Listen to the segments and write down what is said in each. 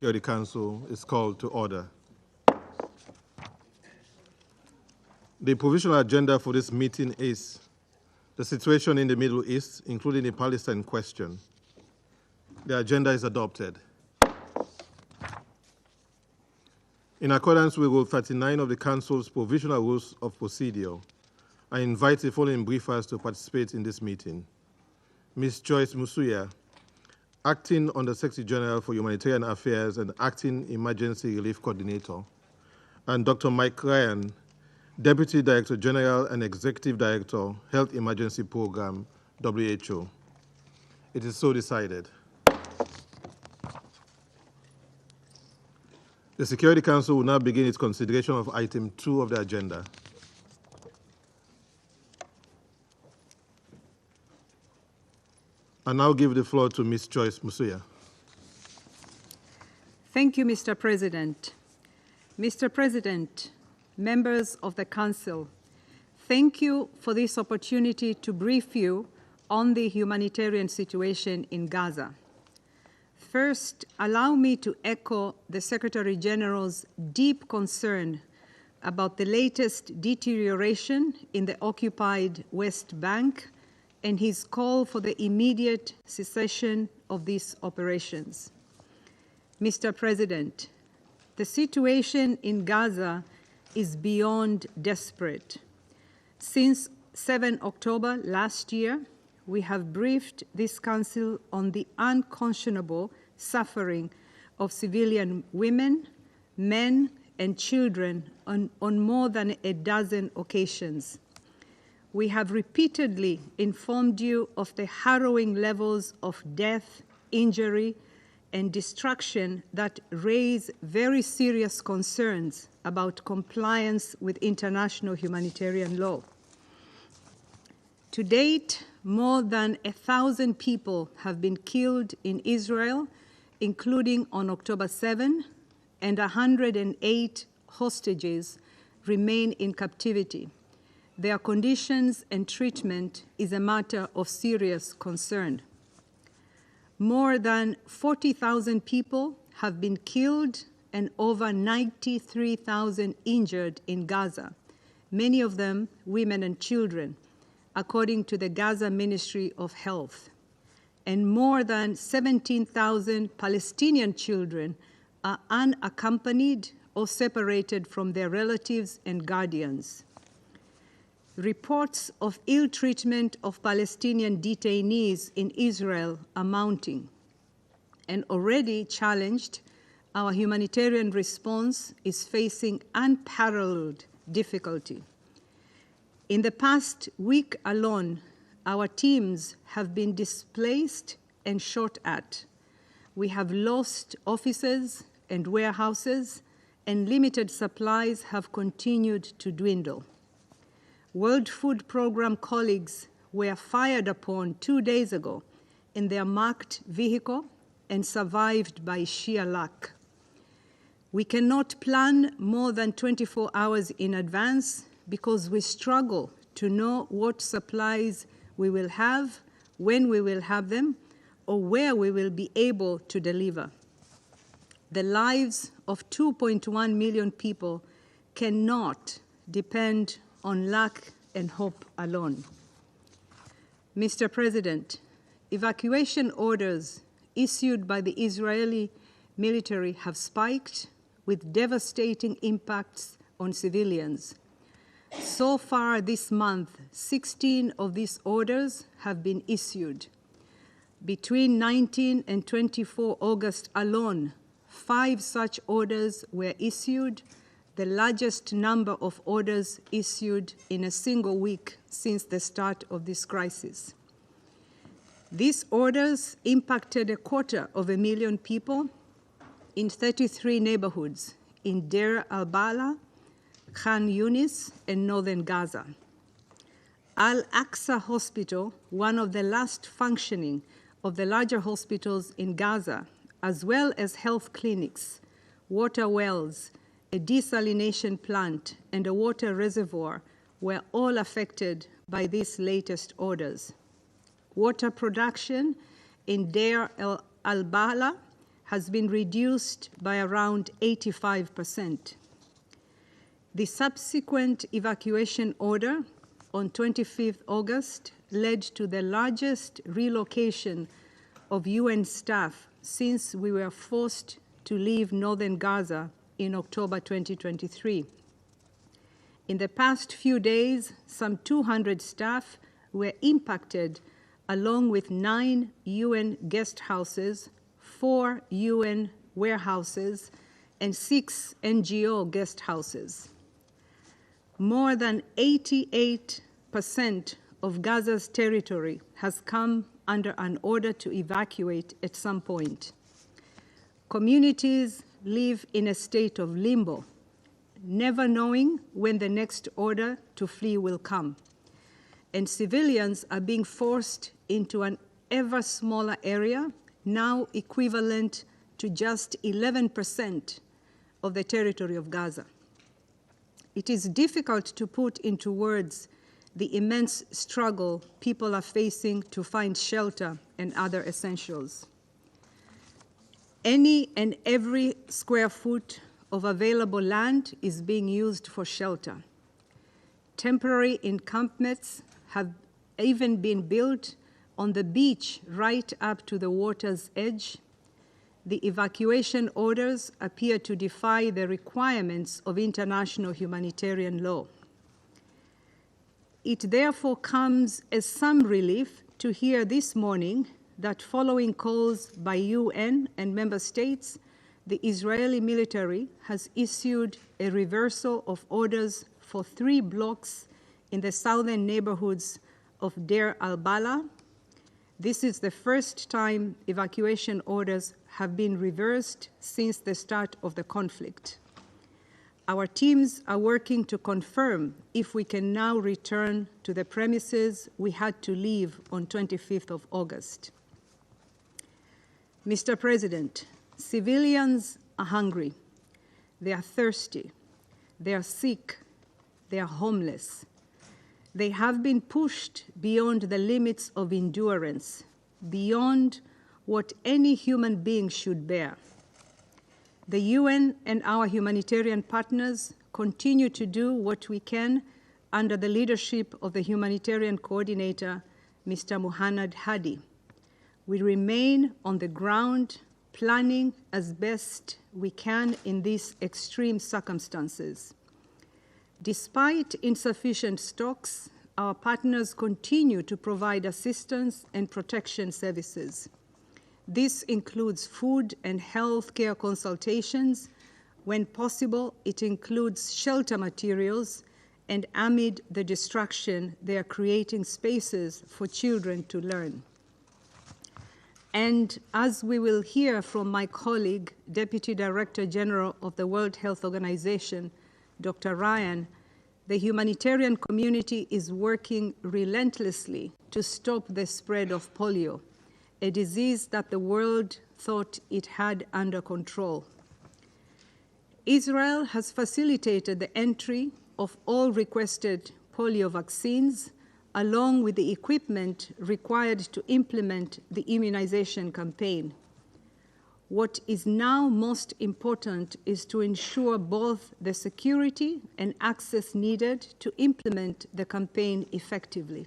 Security Council is called to order. The provisional agenda for this meeting is the situation in the Middle East, including the Palestine question. The agenda is adopted. In accordance with Rule 39 of the Council's Provisional Rules of Procedure, I invite the following briefers to participate in this meeting. Ms. Joyce Musuya, Acting Under-Secretary General for Humanitarian Affairs and Acting Emergency Relief Coordinator, and Dr. Mike Ryan, Deputy Director General and Executive Director, Health Emergency Program, WHO. It is so decided. The Security Council will now begin its consideration of item 2 of the agenda. I now give the floor to Ms. Joyce Musuya. Thank you, Mr. President. Mr. President, members of the Council, thank you for this opportunity to brief you on the humanitarian situation in Gaza. First, allow me to echo the Secretary General's deep concern about the latest deterioration in the occupied West Bank and his call for the immediate cessation of these operations. Mr. President, the situation in Gaza is beyond desperate. Since 7 October last year, we have briefed this Council on the unconscionable suffering of civilian women, men, and children on more than a dozen occasions. We have repeatedly informed you of the harrowing levels of death, injury, and destruction that raise very serious concerns about compliance with international humanitarian law. To date, more than 1,000 people have been killed in Israel, including on October 7, and 108 hostages remain in captivity. Their conditions and treatment is a matter of serious concern. More than 40,000 people have been killed and over 93,000 injured in Gaza, many of them women and children, according to the Gaza Ministry of Health. And more than 17,000 Palestinian children are unaccompanied or separated from their relatives and guardians. Reports of ill treatment of Palestinian detainees in Israel are mounting, and already challenged, our humanitarian response is facing unparalleled difficulty. In the past week alone, our teams have been displaced and shot at. We have lost offices and warehouses, and limited supplies have continued to dwindle. World Food Programme colleagues were fired upon 2 days ago in their marked vehicle and survived by sheer luck. We cannot plan more than 24 hours in advance because we struggle to know what supplies we will have, when we will have them, or where we will be able to deliver. The lives of 2.1 million people cannot depend on luck and hope alone. Mr. President, evacuation orders issued by the Israeli military have spiked with devastating impacts on civilians. So far this month, 16 of these orders have been issued. Between 19 and 24 August alone, 5 such orders were issued, the largest number of orders issued in a single week since the start of this crisis. These orders impacted 250,000 people in 33 neighborhoods in Deir al-Balah, Khan Yunis, and northern Gaza. Al-Aqsa Hospital, one of the last functioning of the larger hospitals in Gaza, as well as health clinics, water wells, a desalination plant, and a water reservoir were all affected by these latest orders. Water production in Deir al-Balah has been reduced by around 85%. The subsequent evacuation order on 25th August led to the largest relocation of UN staff since we were forced to leave northern Gaza in October 2023. In the past few days, some 200 staff were impacted, along with 9 UN guest houses, 4 UN warehouses, and 6 NGO guest houses. More than 88% of Gaza's territory has come under an order to evacuate at some point. Communities live in a state of limbo, never knowing when the next order to flee will come. And civilians are being forced into an ever smaller area, now equivalent to just 11% of the territory of Gaza. It is difficult to put into words the immense struggle people are facing to find shelter and other essentials. Any and every square foot of available land is being used for shelter. Temporary encampments have even been built on the beach right up to the water's edge. The evacuation orders appear to defy the requirements of international humanitarian law. It therefore comes as some relief to hear this morning that following calls by UN and member states, the Israeli military has issued a reversal of orders for 3 blocks in the southern neighborhoods of Deir al-Balah. This is the first time evacuation orders have been reversed since the start of the conflict. Our teams are working to confirm if we can now return to the premises we had to leave on 25th of August. Mr. President, civilians are hungry, they are thirsty, they are sick, they are homeless. They have been pushed beyond the limits of endurance, beyond what any human being should bear. The UN and our humanitarian partners continue to do what we can under the leadership of the humanitarian coordinator, Mr. Muhannad Hadi. We remain on the ground, planning as best we can in these extreme circumstances. Despite insufficient stocks, our partners continue to provide assistance and protection services. This includes food and health care consultations. When possible, it includes shelter materials, and amid the destruction, they are creating spaces for children to learn. And as we will hear from my colleague, Deputy Director General of the World Health Organization, Dr. Ryan, the humanitarian community is working relentlessly to stop the spread of polio, a disease that the world thought it had under control. Israel has facilitated the entry of all requested polio vaccines, along with the equipment required to implement the immunization campaign. What is now most important is to ensure both the security and access needed to implement the campaign effectively.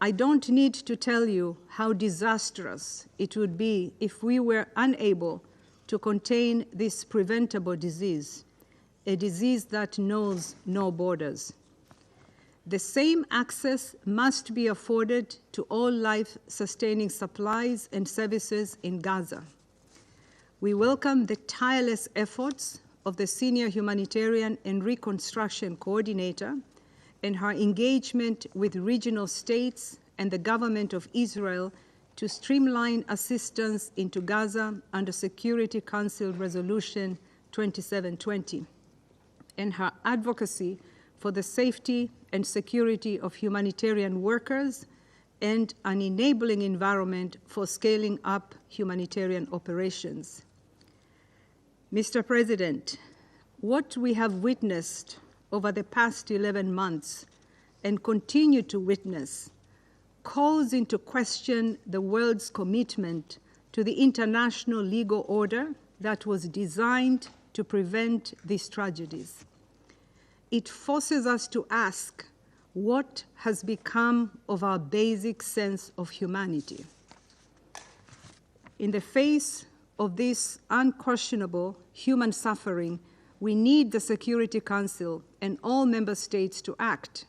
I don't need to tell you how disastrous it would be if we were unable to contain this preventable disease, a disease that knows no borders. The same access must be afforded to all life-sustaining supplies and services in Gaza. We welcome the tireless efforts of the Senior Humanitarian and Reconstruction Coordinator and her engagement with regional states and the government of Israel to streamline assistance into Gaza under Security Council Resolution 2720, and her advocacy for the safety and security of humanitarian workers and an enabling environment for scaling up humanitarian operations. Mr. President, what we have witnessed over the past 11 months and continue to witness calls into question the world's commitment to to the international legal order that was designed to prevent these tragedies. It forces us to ask what has become of our basic sense of humanity. In the face of this unquestionable human suffering, we need the Security Council and all member states to act.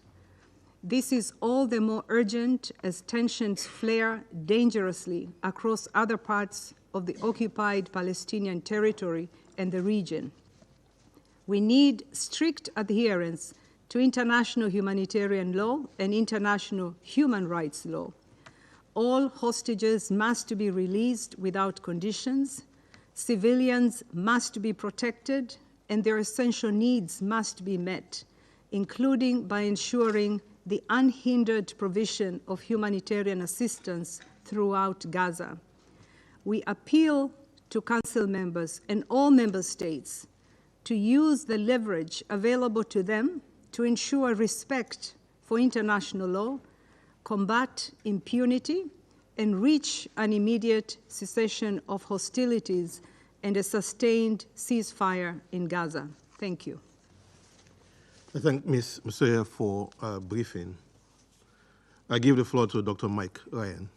This is all the more urgent as tensions flare dangerously across other parts of the occupied Palestinian territory and the region. We need strict adherence to international humanitarian law and international human rights law. All hostages must be released without conditions. Civilians must be protected, and their essential needs must be met, including by ensuring the unhindered provision of humanitarian assistance throughout Gaza. We appeal to Council members and all member states to use the leverage available to them to ensure respect for international law, combat impunity, and reach an immediate cessation of hostilities and a sustained ceasefire in Gaza. Thank you. I thank Ms. Musoya for briefing. I give the floor to Dr. Mike Ryan.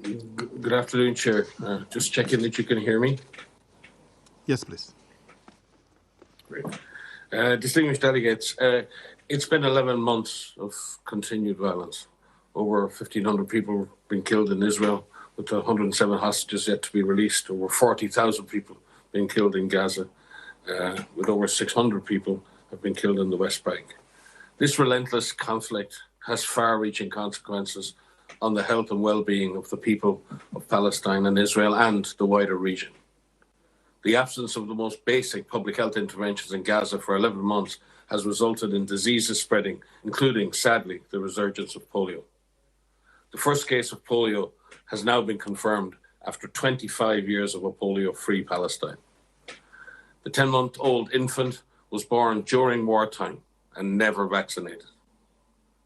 Good afternoon, Chair. Just checking that you can hear me. Yes, please. Great. Distinguished delegates, it's been 11 months of continued violence. Over 1,500 people have been killed in Israel, with 107 hostages yet to be released. Over 40,000 people being killed in Gaza, with over 600 people have been killed in the West Bank. This relentless conflict has far-reaching consequences on the health and well-being of the people of Palestine and Israel and the wider region. The absence of the most basic public health interventions in Gaza for 11 months has resulted in diseases spreading, including, sadly, the resurgence of polio. The first case of polio has now been confirmed after 25 years of a polio-free Palestine. The 10-month-old infant was born during wartime and never vaccinated.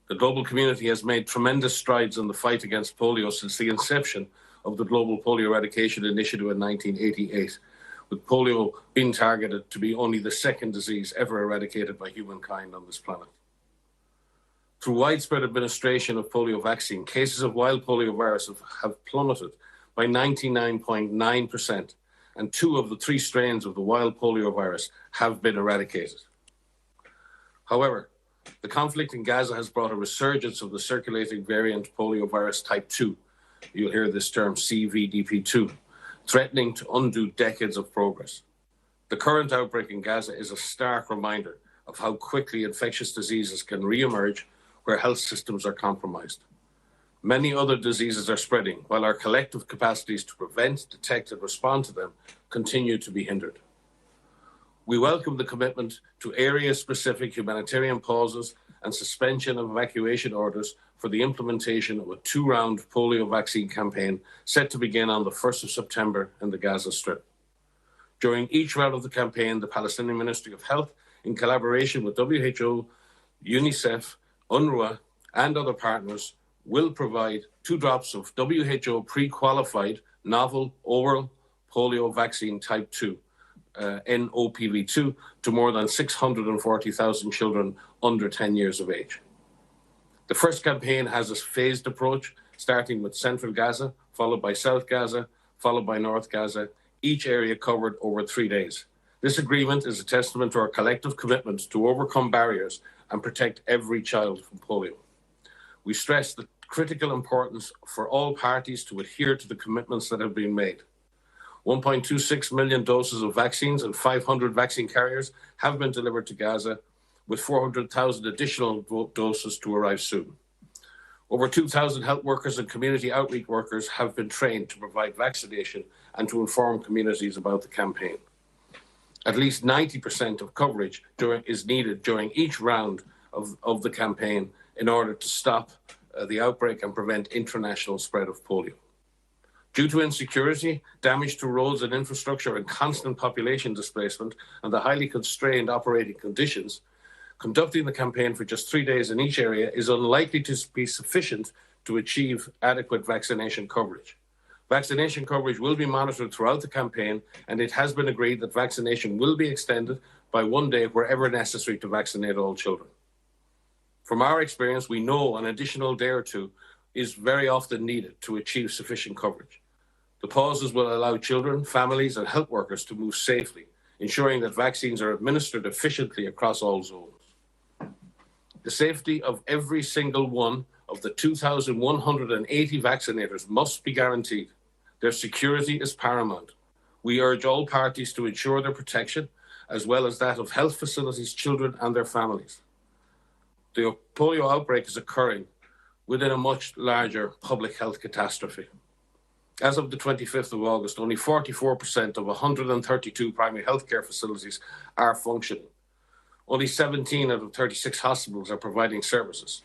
The global community has made tremendous strides in the fight against polio since the inception of the Global Polio Eradication Initiative in 1988, with polio being targeted to be only the second disease ever eradicated by humankind on this planet. Through widespread administration of polio vaccine, cases of wild polio virus have plummeted by 99.9%, and 2 of the 3 strains of the wild polio virus have been eradicated. However, the conflict in Gaza has brought a resurgence of the circulating variant poliovirus type 2. You'll hear this term CVDP2, threatening to undo decades of progress. The current outbreak in Gaza is a stark reminder of how quickly infectious diseases can re-emerge where health systems are compromised. Many other diseases are spreading, while our collective capacities to prevent, detect, and respond to them continue to be hindered. We welcome the commitment to area-specific humanitarian pauses and suspension of evacuation orders for the implementation of a 2-round polio vaccine campaign set to begin on the 1st of September in the Gaza Strip. During each round of the campaign, the Palestinian Ministry of Health, in collaboration with WHO, UNICEF, UNRWA, and other partners, will provide 2 drops of WHO pre-qualified novel oral polio vaccine type 2, NOPV2, to more than 640,000 children under 10 years of age. The first campaign has a phased approach, starting with Central Gaza, followed by South Gaza, followed by North Gaza, each area covered over 3 days. This agreement is a testament to our collective commitment to overcome barriers and protect every child from polio. We stress the critical importance for all parties to adhere to the commitments that have been made. 1.26 million doses of vaccines and 500 vaccine carriers have been delivered to Gaza, with 400,000 additional doses to arrive soon. Over 2,000 health workers and community outreach workers have been trained to provide vaccination and to inform communities about the campaign. At least 90% of coverage is needed during each round of the campaign in order to stop the outbreak and prevent international spread of polio. Due to insecurity, damage to roads and infrastructure, and constant population displacement, and the highly constrained operating conditions, conducting the campaign for just 3 days in each area is unlikely to be sufficient to achieve adequate vaccination coverage. Vaccination coverage will be monitored throughout the campaign, and it has been agreed that vaccination will be extended by 1 day wherever necessary to vaccinate all children. From our experience, we know an additional day or two is very often needed to achieve sufficient coverage. The pauses will allow children, families, and health workers to move safely, ensuring that vaccines are administered efficiently across all zones. The safety of every single one of the 2,180 vaccinators must be guaranteed. Their security is paramount. We urge all parties to ensure their protection, as well as that of health facilities, children, and their families. The polio outbreak is occurring within a much larger public health catastrophe. As of the 25th of August, only 44% of 132 primary healthcare facilities are functioning. Only 17 out of 36 hospitals are providing services,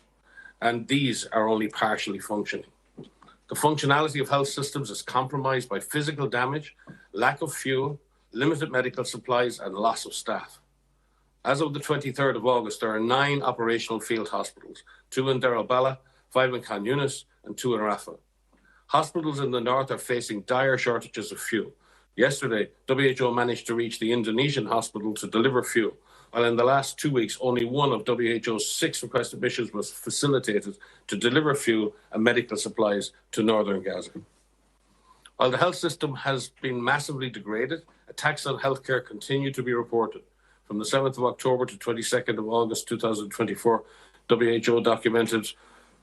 and these are only partially functioning. The functionality of health systems is compromised by physical damage, lack of fuel, limited medical supplies, and loss of staff. As of the 23rd of August, there are 9 operational field hospitals, 2 in Deir el-Balah, 5 in Khan Yunis, and 2 in Rafah. Hospitals in the north are facing dire shortages of fuel. Yesterday, WHO managed to reach the Indonesian hospital to deliver fuel, while in the last 2 weeks, only one of WHO's 6 requested missions was facilitated to deliver fuel and medical supplies to northern Gaza. While the health system has been massively degraded, attacks on healthcare continue to be reported. From the 7th of October to 22nd of August 2024, WHO documented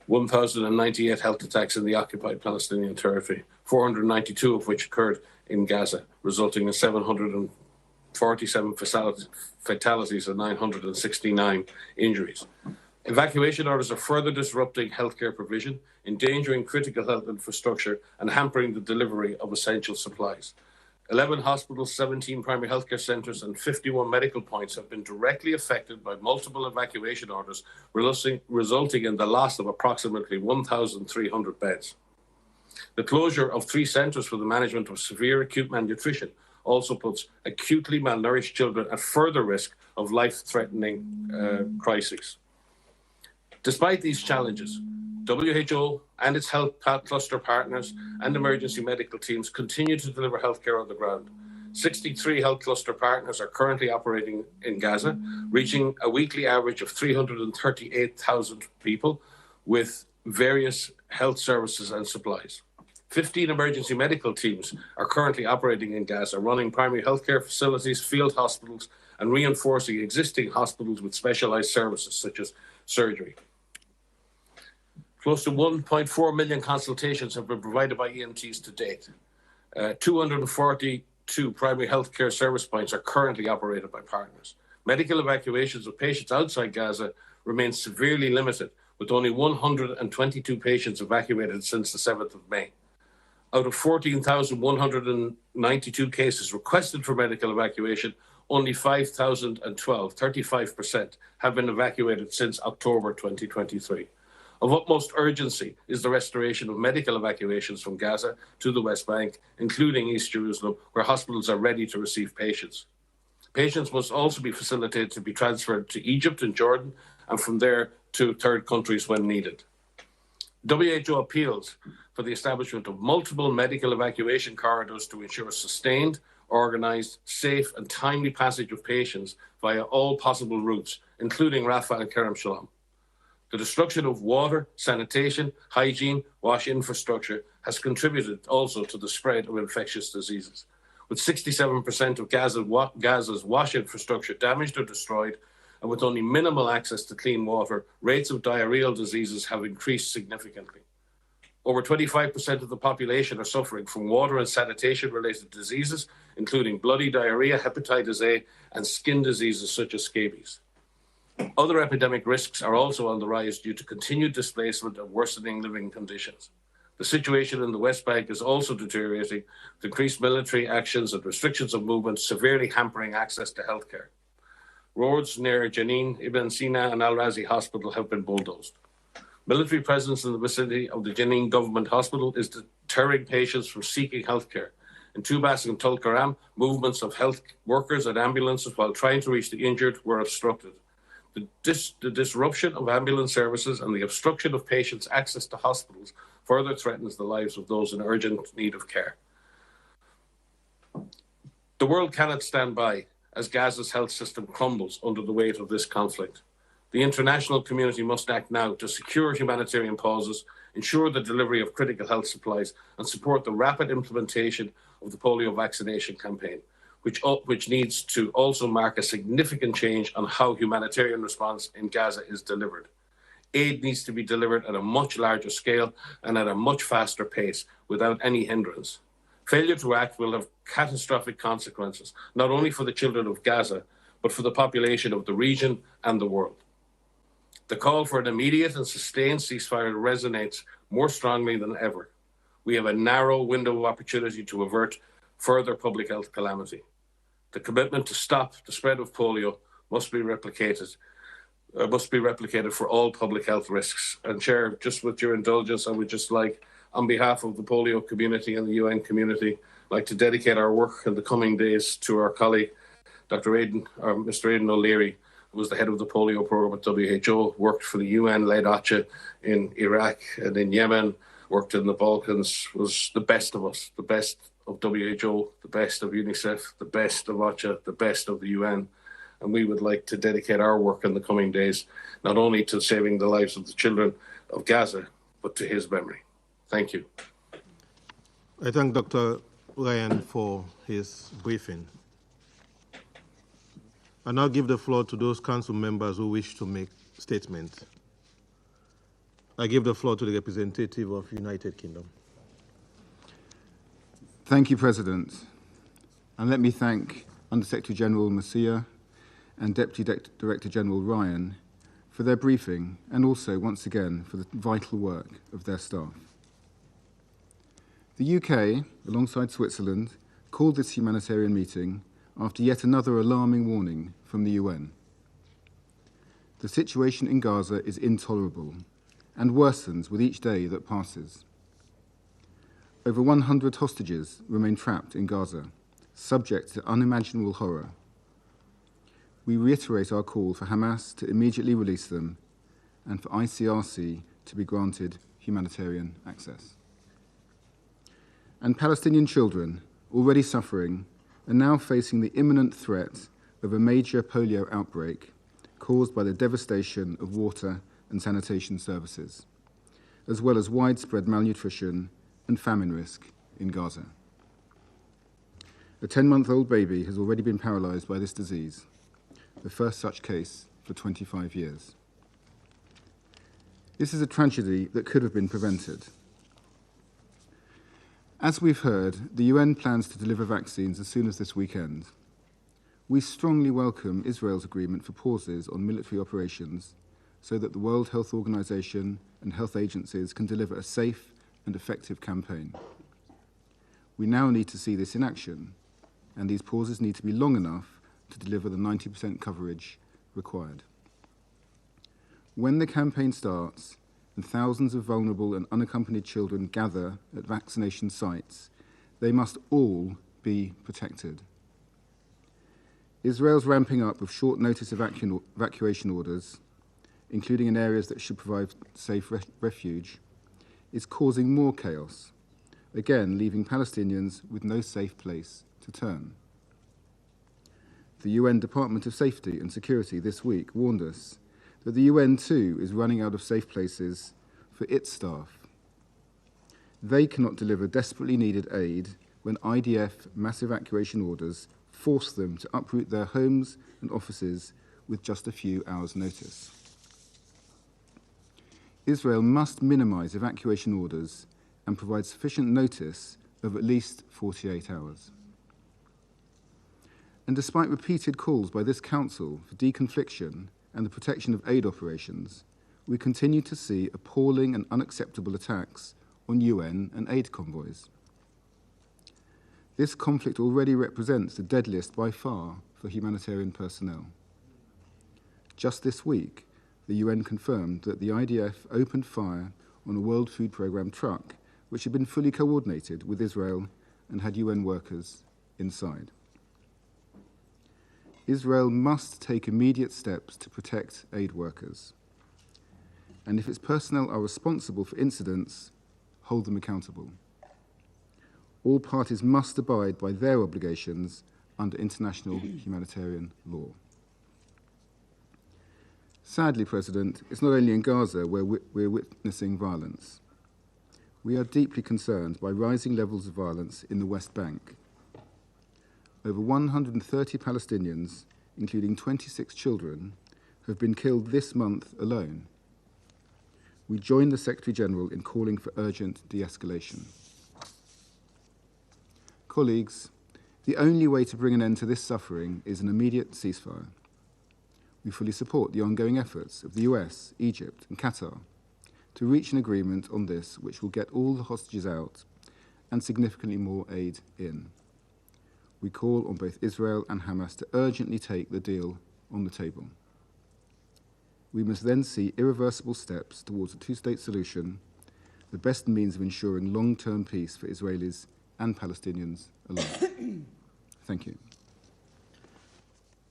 1,098 health attacks in the occupied Palestinian territory, 492 of which occurred in Gaza, resulting in 747 fatalities and 969 injuries. Evacuation orders are further disrupting healthcare provision, endangering critical health infrastructure, and hampering the delivery of essential supplies. 11 hospitals, 17 primary healthcare centres, and 51 medical points have been directly affected by multiple evacuation orders, resulting in the loss of approximately 1,300 beds. The closure of 3 centres for the management of severe acute malnutrition also puts acutely malnourished children at further risk of life-threatening crises. Despite these challenges, WHO and its health cluster partners and emergency medical teams continue to deliver healthcare on the ground. 63 health cluster partners are currently operating in Gaza, reaching a weekly average of 338,000 people with various health services and supplies. 15 emergency medical teams are currently operating in Gaza, running primary healthcare facilities, field hospitals, and reinforcing existing hospitals with specialized services such as surgery. Close to 1.4 million consultations have been provided by EMTs to date. 242 primary healthcare service points are currently operated by partners. Medical evacuations of patients outside Gaza remain severely limited, with only 122 patients evacuated since the 7th of May. Out of 14,192 cases requested for medical evacuation, only 5,012, 35%, have been evacuated since October 2023. Of utmost urgency is the restoration of medical evacuations from Gaza to the West Bank, including East Jerusalem, where hospitals are ready to receive patients. Patients must also be facilitated to be transferred to Egypt and Jordan, and from there to third countries when needed. WHO appeals for the establishment of multiple medical evacuation corridors to ensure sustained, organised, safe and timely passage of patients via all possible routes, including Rafah and Kerem Shalom. The destruction of water, sanitation, hygiene, wash infrastructure has contributed also to the spread of infectious diseases. With 67% of Gaza's wash infrastructure damaged or destroyed, and with only minimal access to clean water, rates of diarrheal diseases have increased significantly. Over 25% of the population are suffering from water and sanitation-related diseases, including bloody diarrhea, hepatitis A, and skin diseases such as scabies. Other epidemic risks are also on the rise due to continued displacement and worsening living conditions. The situation in the West Bank is also deteriorating, with increased military actions and restrictions of movement severely hampering access to healthcare. Roads near Jenin, Ibn Sina, and Al-Razi Hospital have been bulldozed. Military presence in the vicinity of the Jenin Government Hospital is deterring patients from seeking healthcare. In Tubas and Tul Karam, movements of health workers and ambulances while trying to reach the injured were obstructed. The disruption of ambulance services and the obstruction of patients' access to hospitals further threatens the lives of those in urgent need of care. The world cannot stand by as Gaza's health system crumbles under the weight of this conflict. The international community must act now to secure humanitarian pauses, ensure the delivery of critical health supplies, and support the rapid implementation of the polio vaccination campaign, which needs to also mark a significant change on how humanitarian response in Gaza is delivered. Aid needs to be delivered at a much larger scale and at a much faster pace without any hindrance. Failure to act will have catastrophic consequences, not only for the children of Gaza, but for the population of the region and the world. The call for an immediate and sustained ceasefire resonates more strongly than ever. We have a narrow window of opportunity to avert further public health calamity. The commitment to stop the spread of polio must be replicated for all public health risks. And Chair, just with your indulgence, I would just like, on behalf of the polio community and the UN community, like to dedicate our work in the coming days to our colleague, Mr. Aidan O'Leary, who was the head of the polio program at WHO, worked for the UN, led OCHA in Iraq and in Yemen, worked in the Balkans, was the best of us, the best of WHO, the best of UNICEF, the best of OCHA, the best of the UN. And we would like to dedicate our work in the coming days, not only to saving the lives of the children of Gaza, but to his memory. Thank you. I thank Dr. Ryan for his briefing. I now give the floor to those council members who wish to make statements. I give the floor to the representative of United Kingdom. Thank you, President. And let me thank Under-Secretary General Masuya and Deputy Director General Ryan for their briefing and also, once again, for the vital work of their staff. The UK, alongside Switzerland, called this humanitarian meeting after yet another alarming warning from the UN. The situation in Gaza is intolerable and worsens with each day that passes. Over 100 hostages remain trapped in Gaza, subject to unimaginable horror. We reiterate our call for Hamas to immediately release them and for ICRC to be granted humanitarian access. And Palestinian children, already suffering, are now facing the imminent threat of a major polio outbreak caused by the devastation of water and sanitation services, as well as widespread malnutrition and famine risk in Gaza. A 10-month-old baby has already been paralyzed by this disease, the first such case for 25 years. This is a tragedy that could have been prevented. As we've heard, the UN plans to deliver vaccines as soon as this weekend. We strongly welcome Israel's agreement for pauses on military operations so that the World Health Organization and health agencies can deliver a safe and effective campaign. We now need to see this in action, and these pauses need to be long enough to deliver the 90% coverage required. When the campaign starts, and thousands of vulnerable and unaccompanied children gather at vaccination sites, they must all be protected. Israel's ramping up of short-notice evacuation orders, including in areas that should provide safe refuge, is causing more chaos, again leaving Palestinians with no safe place to turn. The UN Department of Safety and Security this week warned us that the UN too is running out of safe places for its staff. They cannot deliver desperately needed aid when IDF mass evacuation orders force them to uproot their homes and offices with just a few hours' notice. Israel must minimize evacuation orders and provide sufficient notice of at least 48 hours. And despite repeated calls by this Council for deconfliction and the protection of aid operations, we continue to see appalling and unacceptable attacks on UN and aid convoys. This conflict already represents the deadliest by far for humanitarian personnel. Just this week, the UN confirmed that the IDF opened fire on a World Food Programme truck which had been fully coordinated with Israel and had UN workers inside. Israel must take immediate steps to protect aid workers. And if its personnel are responsible for incidents, hold them accountable. All parties must abide by their obligations under international humanitarian law. Sadly, President, it's not only in Gaza where we're witnessing violence. We are deeply concerned by rising levels of violence in the West Bank. Over 130 Palestinians, including 26 children, have been killed this month alone. We join the Secretary General in calling for urgent de-escalation. Colleagues, the only way to bring an end to this suffering is an immediate ceasefire. We fully support the ongoing efforts of the US, Egypt, and Qatar to reach an agreement on this which will get all the hostages out and significantly more aid in. We call on both Israel and Hamas to urgently take the deal on the table. We must then see irreversible steps towards a two-state solution, the best means of ensuring long-term peace for Israelis and Palestinians alone. Thank you.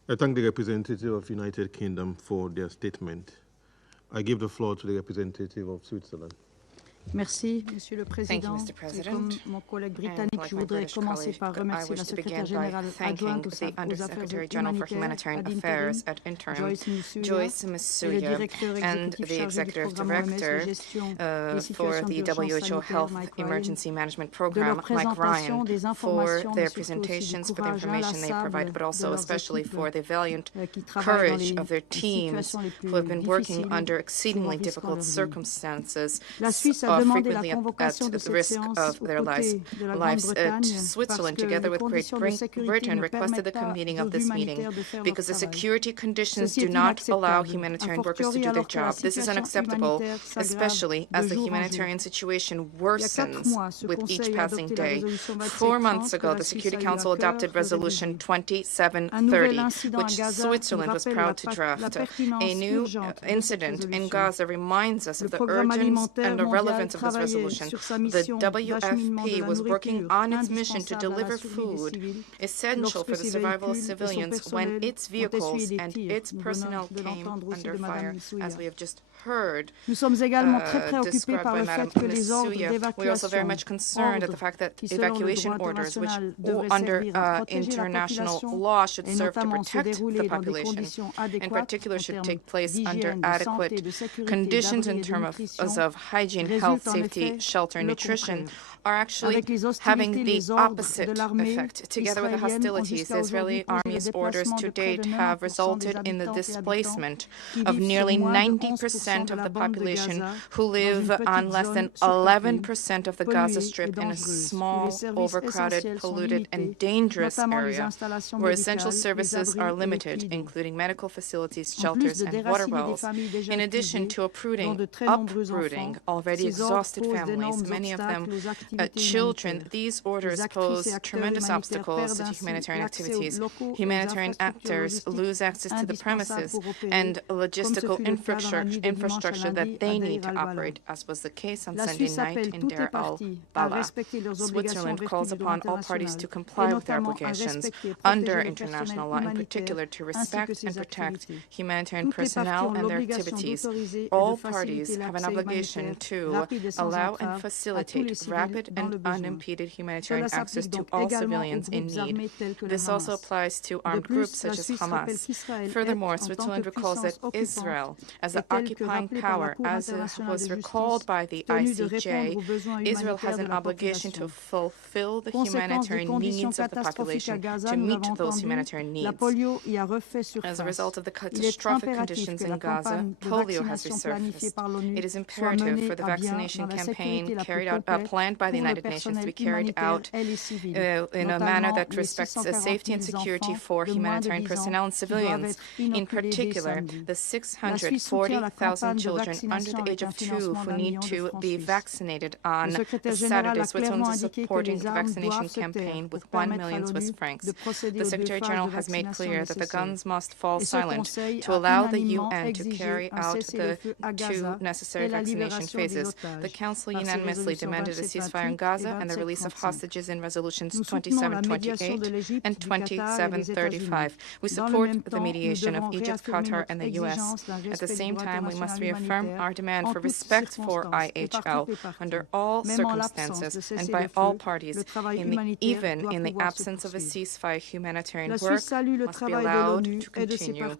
I thank the representative of the United Kingdom for their statement. I give the floor to the representative of Switzerland. Merci, Monsieur le Président. Mr. President. Et comme mon collègue britannique, je voudrais commencer par remercier la secrétaire générale adjointe aux affaires humanitaires ad interim, Joyce Msuya, and the Executive Director for the WHO Health Emergency Management Program, Mike Ryan, for their presentations, for the information they provided, but also especially for the valiant courage of their teams who have been working under exceedingly difficult circumstances, frequently at the risk of their lives. Switzerland, together with Great Britain, requested the convening of this meeting because the security conditions do not allow humanitarian workers to do their job. This is unacceptable, especially as the humanitarian situation worsens with each passing day. 4 months ago, the Security Council adopted Resolution 2730, which Switzerland was proud to draft. A new incident in Gaza reminds us of the urgency and the relevance of this resolution. The WFP was working on its mission to deliver food essential for the survival of civilians when its vehicles and its personnel came under fire, as we have just heard described by Madam Msuya. We're also very much concerned at the fact that evacuation orders, which under international law should serve to protect the population, in particular should take place under adequate conditions in terms of hygiene, health, safety, shelter, nutrition, are actually having the opposite effect. Together with the hostilities, the Israeli army's orders to date have resulted in the displacement of nearly 90% of the population who live on less than 11% of the Gaza Strip in a small, overcrowded, polluted, and dangerous area where essential services are limited, including medical facilities, shelters, and water wells. In addition to uprooting already exhausted families, many of them children, these orders pose tremendous obstacles to humanitarian activities. Humanitarian actors lose access to the premises and logistical infrastructure that they need to operate, as was the case on Sunday night in Deir al-Balah. Switzerland calls upon all parties to comply with their obligations under international law, in particular to respect and protect humanitarian personnel and their activities. All parties have an obligation to allow and facilitate rapid and unimpeded humanitarian access to all civilians in need. This also applies to armed groups such as Hamas. Furthermore, Switzerland recalls that Israel, as the occupying power, as was recalled by the ICJ, Israel has an obligation to fulfill the humanitarian needs of the population, to meet those humanitarian needs. As a result of the catastrophic conditions in Gaza, polio has resurfaced. It is imperative for the vaccination campaign planned by the United Nations to be carried out in a manner that respects the safety and security for humanitarian personnel and civilians. In particular, the 640,000 children under the age of 2 who need to be vaccinated on this Saturday. Switzerland is supporting the vaccination campaign with 1 million Swiss francs. The Secretary General has made clear that the guns must fall silent to allow the UN to carry out the 2 necessary vaccination phases. The Council unanimously demanded a ceasefire in Gaza and the release of hostages in resolutions 2728 and 2735. We support the mediation of Egypt, Qatar, and the U.S. At the same time, we must reaffirm our demand for respect for IHL under all circumstances and by all parties, even in the absence of a ceasefire. Humanitarian work must be allowed to continue.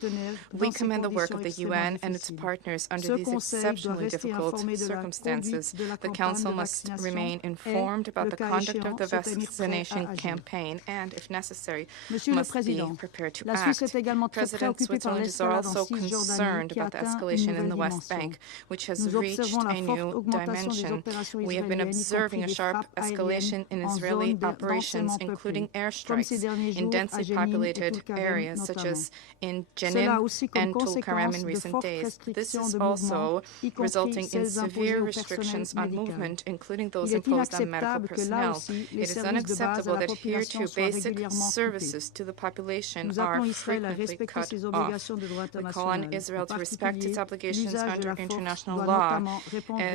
We commend the work of the UN and its partners under these exceptionally difficult circumstances. The Council must remain informed about the conduct of the vaccination campaign and, if necessary, must be prepared to act. President Switzerland is also concerned about the escalation in the West Bank, which has reached a new dimension. We have been observing a sharp escalation in Israeli operations, including airstrikes in densely populated areas such as in Jenin and Tulkarem in recent days. This is also resulting in severe restrictions on movement, including those imposed on medical personnel. It is unacceptable that here too basic services to the population are frequently cut off. We call on Israel to respect its obligations under international law.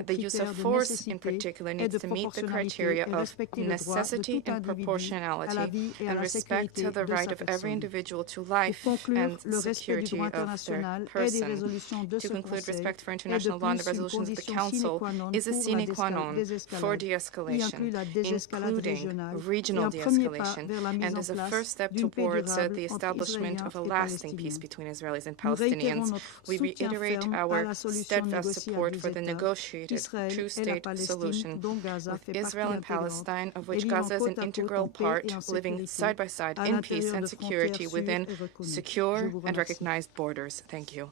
The use of force, in particular, needs to meet the criteria of necessity and proportionality and respect to the right of every individual to life and security of their person. To conclude, respect for international law and the resolutions of the Council is a sine qua non for de-escalation, including regional de-escalation, and is a first step towards the establishment of a lasting peace between Israelis and Palestinians. We reiterate our steadfast support for the negotiated two-state solution with Israel and Palestine, of which Gaza is an integral part, living side by side in peace and security within secure and recognized borders. Thank you.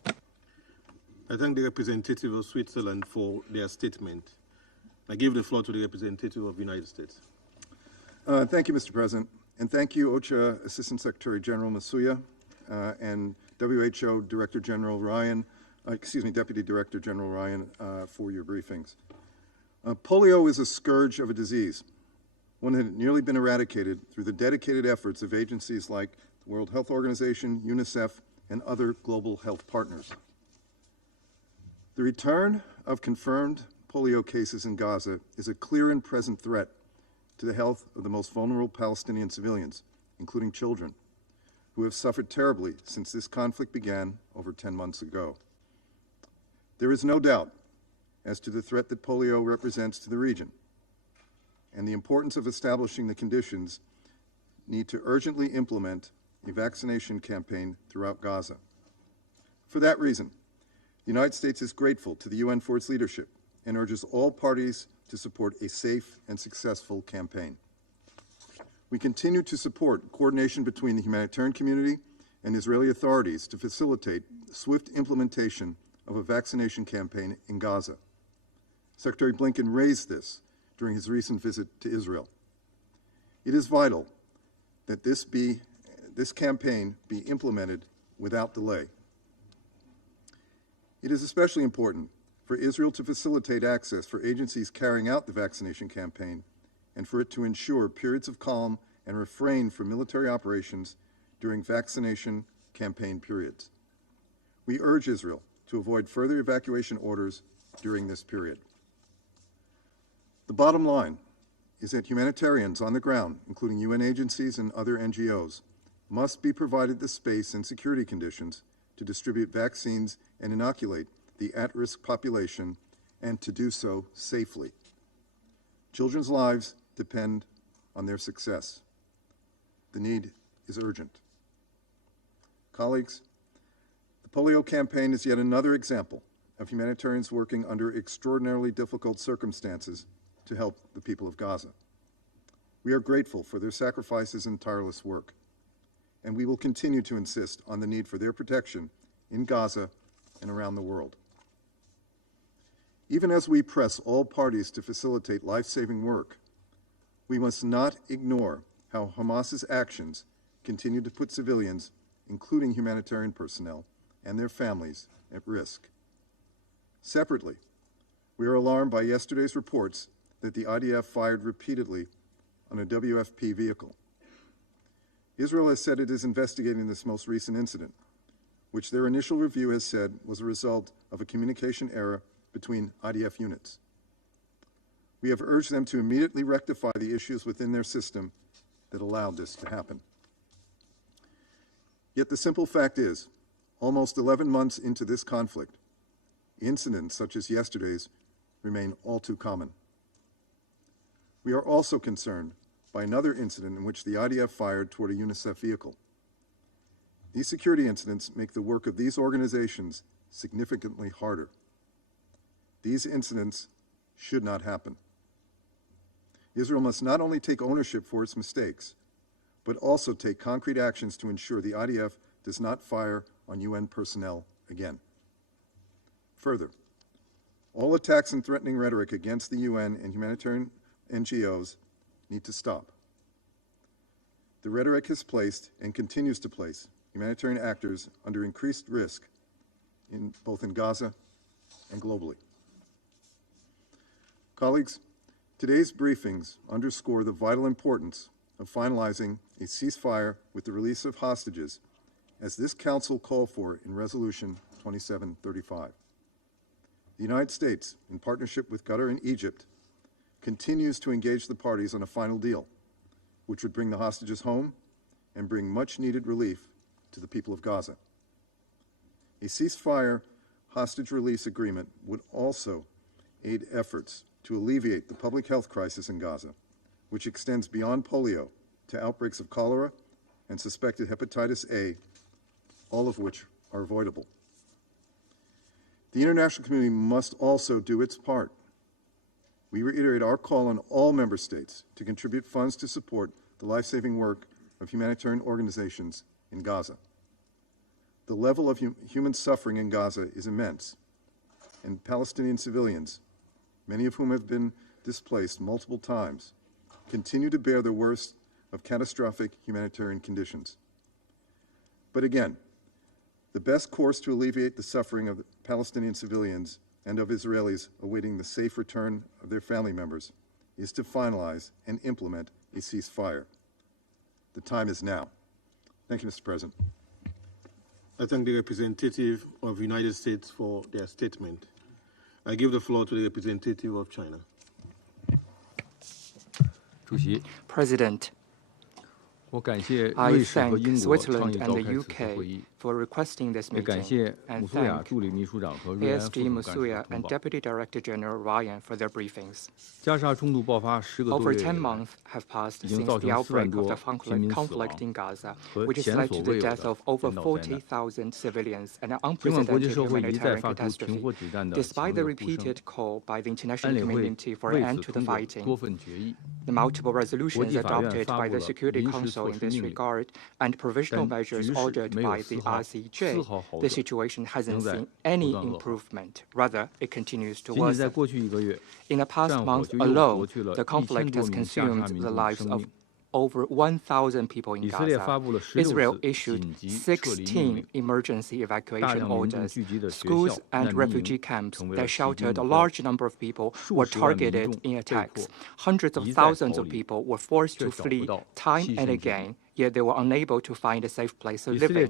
I thank the representative of Switzerland for their statement. I give the floor to the representative of the United States. Thank you, Mr. President, and thank you, OCHA Assistant Secretary General Masuya and WHO Director General Ryan, Deputy Director General Ryan, for your briefings. Polio is a scourge of a disease, one that had nearly been eradicated through the dedicated efforts of agencies like the World Health Organization, UNICEF, and other global health partners. The return of confirmed polio cases in Gaza is a clear and present threat to the health of the most vulnerable Palestinian civilians, including children, who have suffered terribly since this conflict began over 10 months ago. There is no doubt as to the threat that polio represents to the region, and the importance of establishing the conditions need to urgently implement a vaccination campaign throughout Gaza. For that reason, the United States is grateful to the UN for its leadership and urges all parties to support a safe and successful campaign. We continue to support coordination between the humanitarian community and Israeli authorities to facilitate swift implementation of a vaccination campaign in Gaza. Secretary Blinken raised this during his recent visit to Israel. It is vital that this campaign be implemented without delay. It is especially important for Israel to facilitate access for agencies carrying out the vaccination campaign and for it to ensure periods of calm and refrain from military operations during vaccination campaign periods. We urge Israel to avoid further evacuation orders during this period. The bottom line is that humanitarians on the ground, including UN agencies and other NGOs, must be provided the space and security conditions to distribute vaccines and inoculate the at-risk population, and to do so safely. Children's lives depend on their success. The need is urgent. Colleagues, the polio campaign is yet another example of humanitarians working under extraordinarily difficult circumstances to help the people of Gaza. We are grateful for their sacrifices and tireless work, and we will continue to insist on the need for their protection in Gaza and around the world. Even as we press all parties to facilitate life-saving work, we must not ignore how Hamas's actions continue to put civilians, including humanitarian personnel, and their families at risk. Separately, we are alarmed by yesterday's reports that the IDF fired repeatedly on a WFP vehicle. Israel has said it is investigating this most recent incident, which their initial review has said was a result of a communication error between IDF units. We have urged them to immediately rectify the issues within their system that allowed this to happen. Yet the simple fact is, almost 11 months into this conflict, incidents such as yesterday's remain all too common. We are also concerned by another incident in which the IDF fired toward a UNICEF vehicle. These security incidents make the work of these organizations significantly harder. These incidents should not happen. Israel must not only take ownership for its mistakes, but also take concrete actions to ensure the IDF does not fire on UN personnel again. Further, all attacks and threatening rhetoric against the UN and humanitarian NGOs need to stop. The rhetoric has placed and continues to place humanitarian actors under increased risk both in Gaza and globally. Colleagues, today's briefings underscore the vital importance of finalizing a ceasefire with the release of hostages, as this Council called for in Resolution 2735. The United States, in partnership with Qatar and Egypt, continues to engage the parties on a final deal, which would bring the hostages home and bring much-needed relief to the people of Gaza. A ceasefire hostage release agreement would also aid efforts to alleviate the public health crisis in Gaza, which extends beyond polio to outbreaks of cholera and suspected hepatitis A, all of which are avoidable. The international community must also do its part. We reiterate our call on all member states to contribute funds to support the life-saving work of humanitarian organizations in Gaza. The level of human suffering in Gaza is immense, and Palestinian civilians, many of whom have been displaced multiple times, continue to bear the worst of catastrophic humanitarian conditions. But again, the best course to alleviate the suffering of Palestinian civilians and of Israelis awaiting the safe return of their family members is to finalize and implement a ceasefire. The time is now. Thank you, Mr. President. I thank the representative of the United States for their statement. I give the floor to the representative of China. President, I thank Switzerland and the UK for requesting this meeting, and thank ASG Musuya and Deputy Director General Ryan for their briefings. Over 10 months have passed since the outbreak of the conflict in Gaza, which has led to the death of over 40,000 civilians and an unprecedented humanitarian catastrophe. Despite the repeated call by the international community for an end to the fighting, the multiple resolutions adopted by the Security Council in this regard, and provisional measures ordered by the RCJ, the situation hasn't seen any improvement. Rather, it continues to worsen. In the past month alone, the conflict has consumed the lives of over 1,000 people in Gaza. Israel issued 16 emergency evacuation orders. Schools and refugee camps that sheltered a large number of people were targeted in attacks. Hundreds of thousands of people were forced to flee time and again, yet they were unable to find a safe place to live in.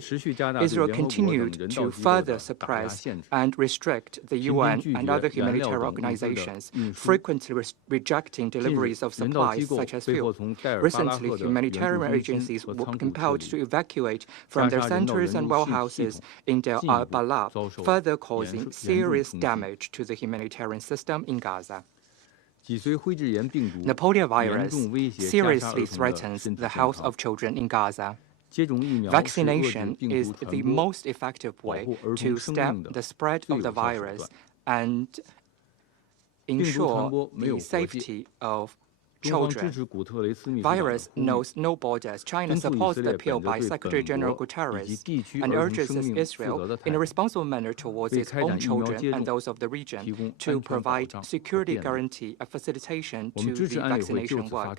Israel continued to further suppress and restrict the UN and other humanitarian organizations, frequently rejecting deliveries of supplies such as fuel. Recently, humanitarian agencies were compelled to evacuate from their centers and warehouses in Deir al-Balah, further causing serious damage to the humanitarian system in Gaza. The polio virus seriously threatens the health of children in Gaza. Vaccination is the most effective way to stem the spread of the virus and ensure the safety of children. Virus knows no borders. China supports the appeal by Secretary General Guterres and urges Israel, in a responsible manner towards its own children and those of the region, to provide security guarantee and facilitation to the vaccination work.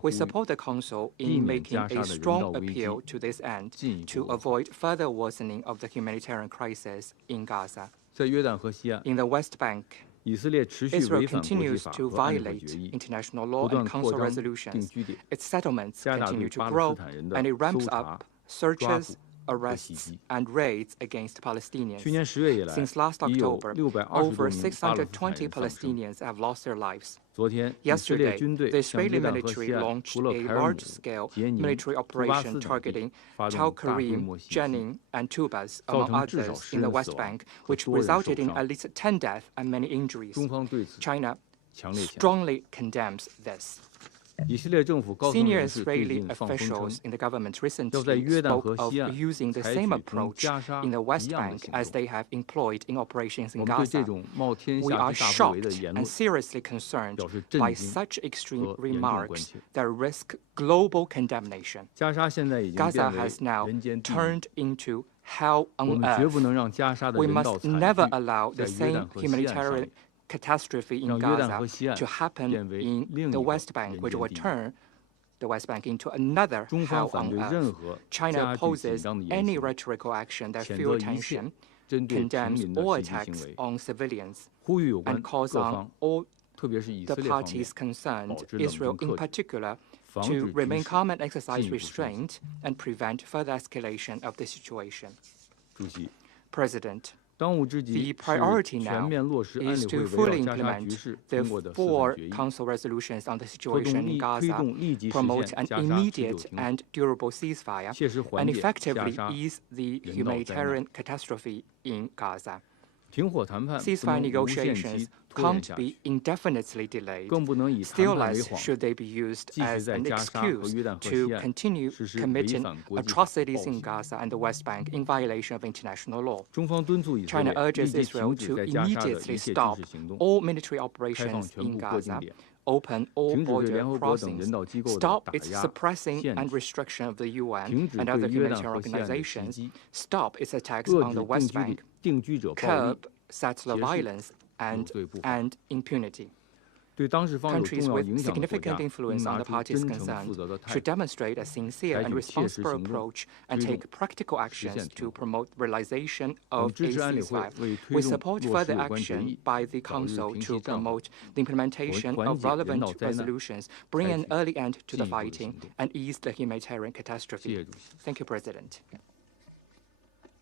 We support the Council in making a strong appeal to this end to avoid further worsening of the humanitarian crisis in Gaza. In the West Bank, Israel continues to violate international law and council resolutions. Its settlements continue to grow, and it ramps up searches arrests and raids against Palestinians. Since last October, over 620 Palestinians have lost their lives. Yesterday, the Israeli military launched a large-scale military operation targeting Tel Karim, Jenin, and Tubas, among others, in the West Bank, which resulted in at least 10 deaths and many injuries. China strongly condemns this. Senior Israeli officials in the government recently spoke of using the same approach in the West Bank as they have employed in operations in Gaza. We are shocked and seriously concerned by such extreme remarks that risk global condemnation. Gaza has now turned into hell on earth. We must never allow the same humanitarian catastrophe in Gaza to happen in the West Bank, which will turn the West Bank into another hell on earth. China opposes any rhetorical action that fuels tension, condemns all attacks on civilians, and calls on all the parties concerned, Israel in particular, to remain calm and exercise restraint and prevent further escalation of the situation. President, the priority now is to fully implement the 4 Council resolutions on the situation in Gaza, promote an immediate and durable ceasefire, and effectively ease the humanitarian catastrophe in Gaza. Ceasefire negotiations can't be indefinitely delayed. Still less should they be used as an excuse to continue committing atrocities in Gaza and the West Bank in violation of international law. China urges Israel to immediately stop all military operations in Gaza, open all border crossings, stop its suppressing and restriction of the UN and other humanitarian organizations, stop its attacks on the West Bank, curb settler violence, and impunity. Countries with significant influence on the parties concerned should demonstrate a sincere and responsible approach and take practical actions to promote realization of a ceasefire. We support further action by the Council to promote the implementation of relevant resolutions, bring an early end to the fighting, and ease the humanitarian catastrophe. Thank you, President.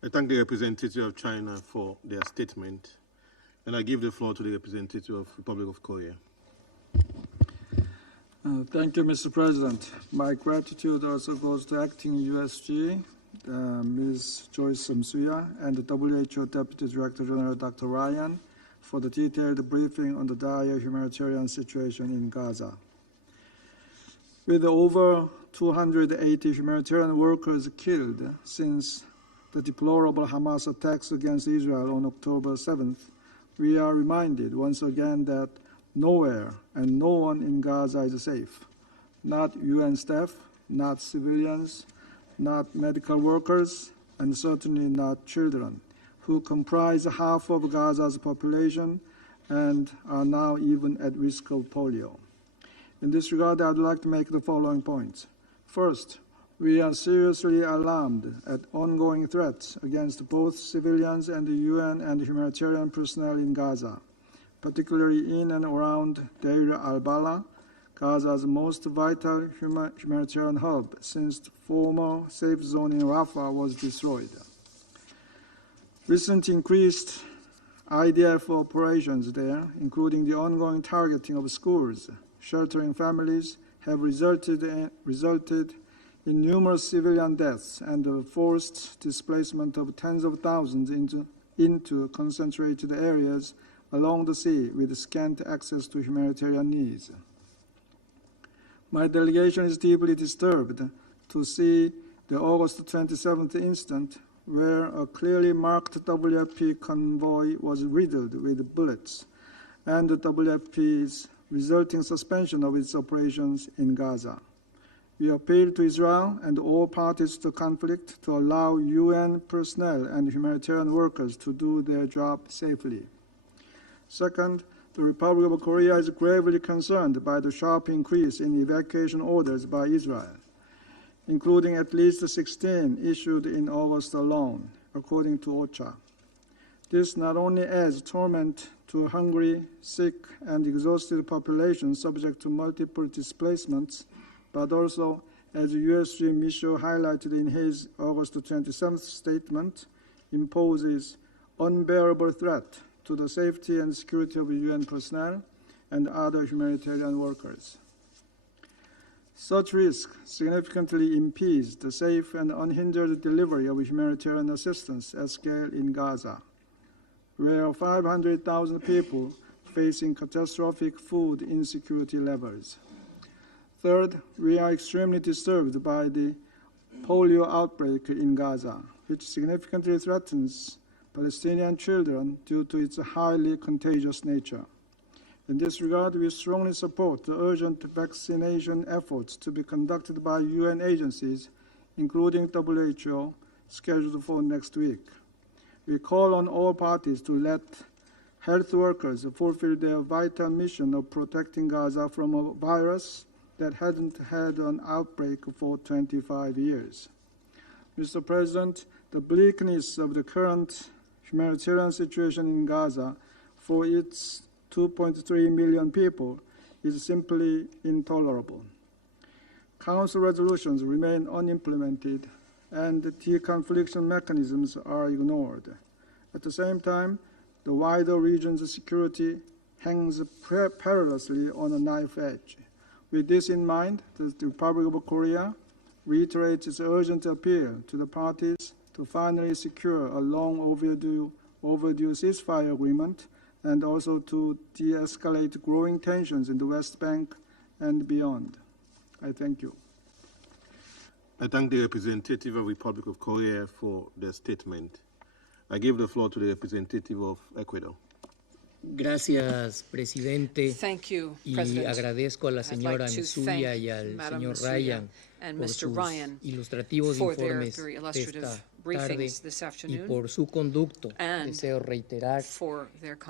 I thank the representative of China for their statement, and I give the floor to the representative of the Republic of Korea. Thank you, Mr. President. My gratitude also goes to Acting USG, Ms. Joyce Msuya, and the WHO Deputy Director General Dr. Ryan for the detailed briefing on the dire humanitarian situation in Gaza. With over 280 humanitarian workers killed since the deplorable Hamas attacks against Israel on October 7th, we are reminded once again that nowhere and no one in Gaza is safe. Not UN staff, not civilians, not medical workers, and certainly not children, who comprise half of Gaza's population and are now even at risk of polio. In this regard, I'd like to make the following points. First, we are seriously alarmed at ongoing threats against both civilians and the UN and humanitarian personnel in Gaza, particularly in and around Deir al-Balah, Gaza's most vital humanitarian hub since the former safe zone in Rafah was destroyed. Recent increased IDF operations there, including the ongoing targeting of schools, sheltering families, have resulted in numerous civilian deaths and the forced displacement of tens of thousands into concentrated areas along the sea with scant access to humanitarian needs. My delegation is deeply disturbed to see the August 27th incident where a clearly marked WFP convoy was riddled with bullets and the WFP's resulting suspension of its operations in Gaza. We appeal to Israel and all parties to the conflict to allow UN personnel and humanitarian workers to do their job safely. Second, the Republic of Korea is gravely concerned by the sharp increase in evacuation orders by Israel, including at least 16 issued in August alone, according to OCHA. This not only adds torment to a hungry, sick, and exhausted population subject to multiple displacements, but also as USG Michaud highlighted in his August 27th statement, imposes unbearable threat to the safety and security of UN personnel and other humanitarian workers. Such risk significantly impedes the safe and unhindered delivery of humanitarian assistance at scale in Gaza, where 500,000 people facing catastrophic food insecurity levels. Third, we are extremely disturbed by the polio outbreak in Gaza, which significantly threatens Palestinian children due to its highly contagious nature. In this regard, we strongly support the urgent vaccination efforts to be conducted by UN agencies, including WHO, scheduled for next week. We call on all parties to let health workers fulfill their vital mission of protecting Gaza from a virus that hadn't had an outbreak for 25 years. Mr. President, the bleakness of the current humanitarian situation in Gaza for its 2.3 million people is simply intolerable. Council resolutions remain unimplemented and deconfliction mechanisms are ignored. At the same time, the wider region's security hangs perilously on a knife edge. With this in mind, the Republic of Korea reiterates its urgent appeal to the parties to finally secure a long overdue ceasefire agreement and also to de-escalate growing tensions in the West Bank and beyond. I thank you. I thank the representative of the Republic of Korea for their statement. I give the floor to the representative of Ecuador. Gracias, presidente. Thank you, y President. Agradezco a la señora Msuya y al señor Ryan por sus ilustrativos informes de esta tarde y por su conducto. Deseo reiterar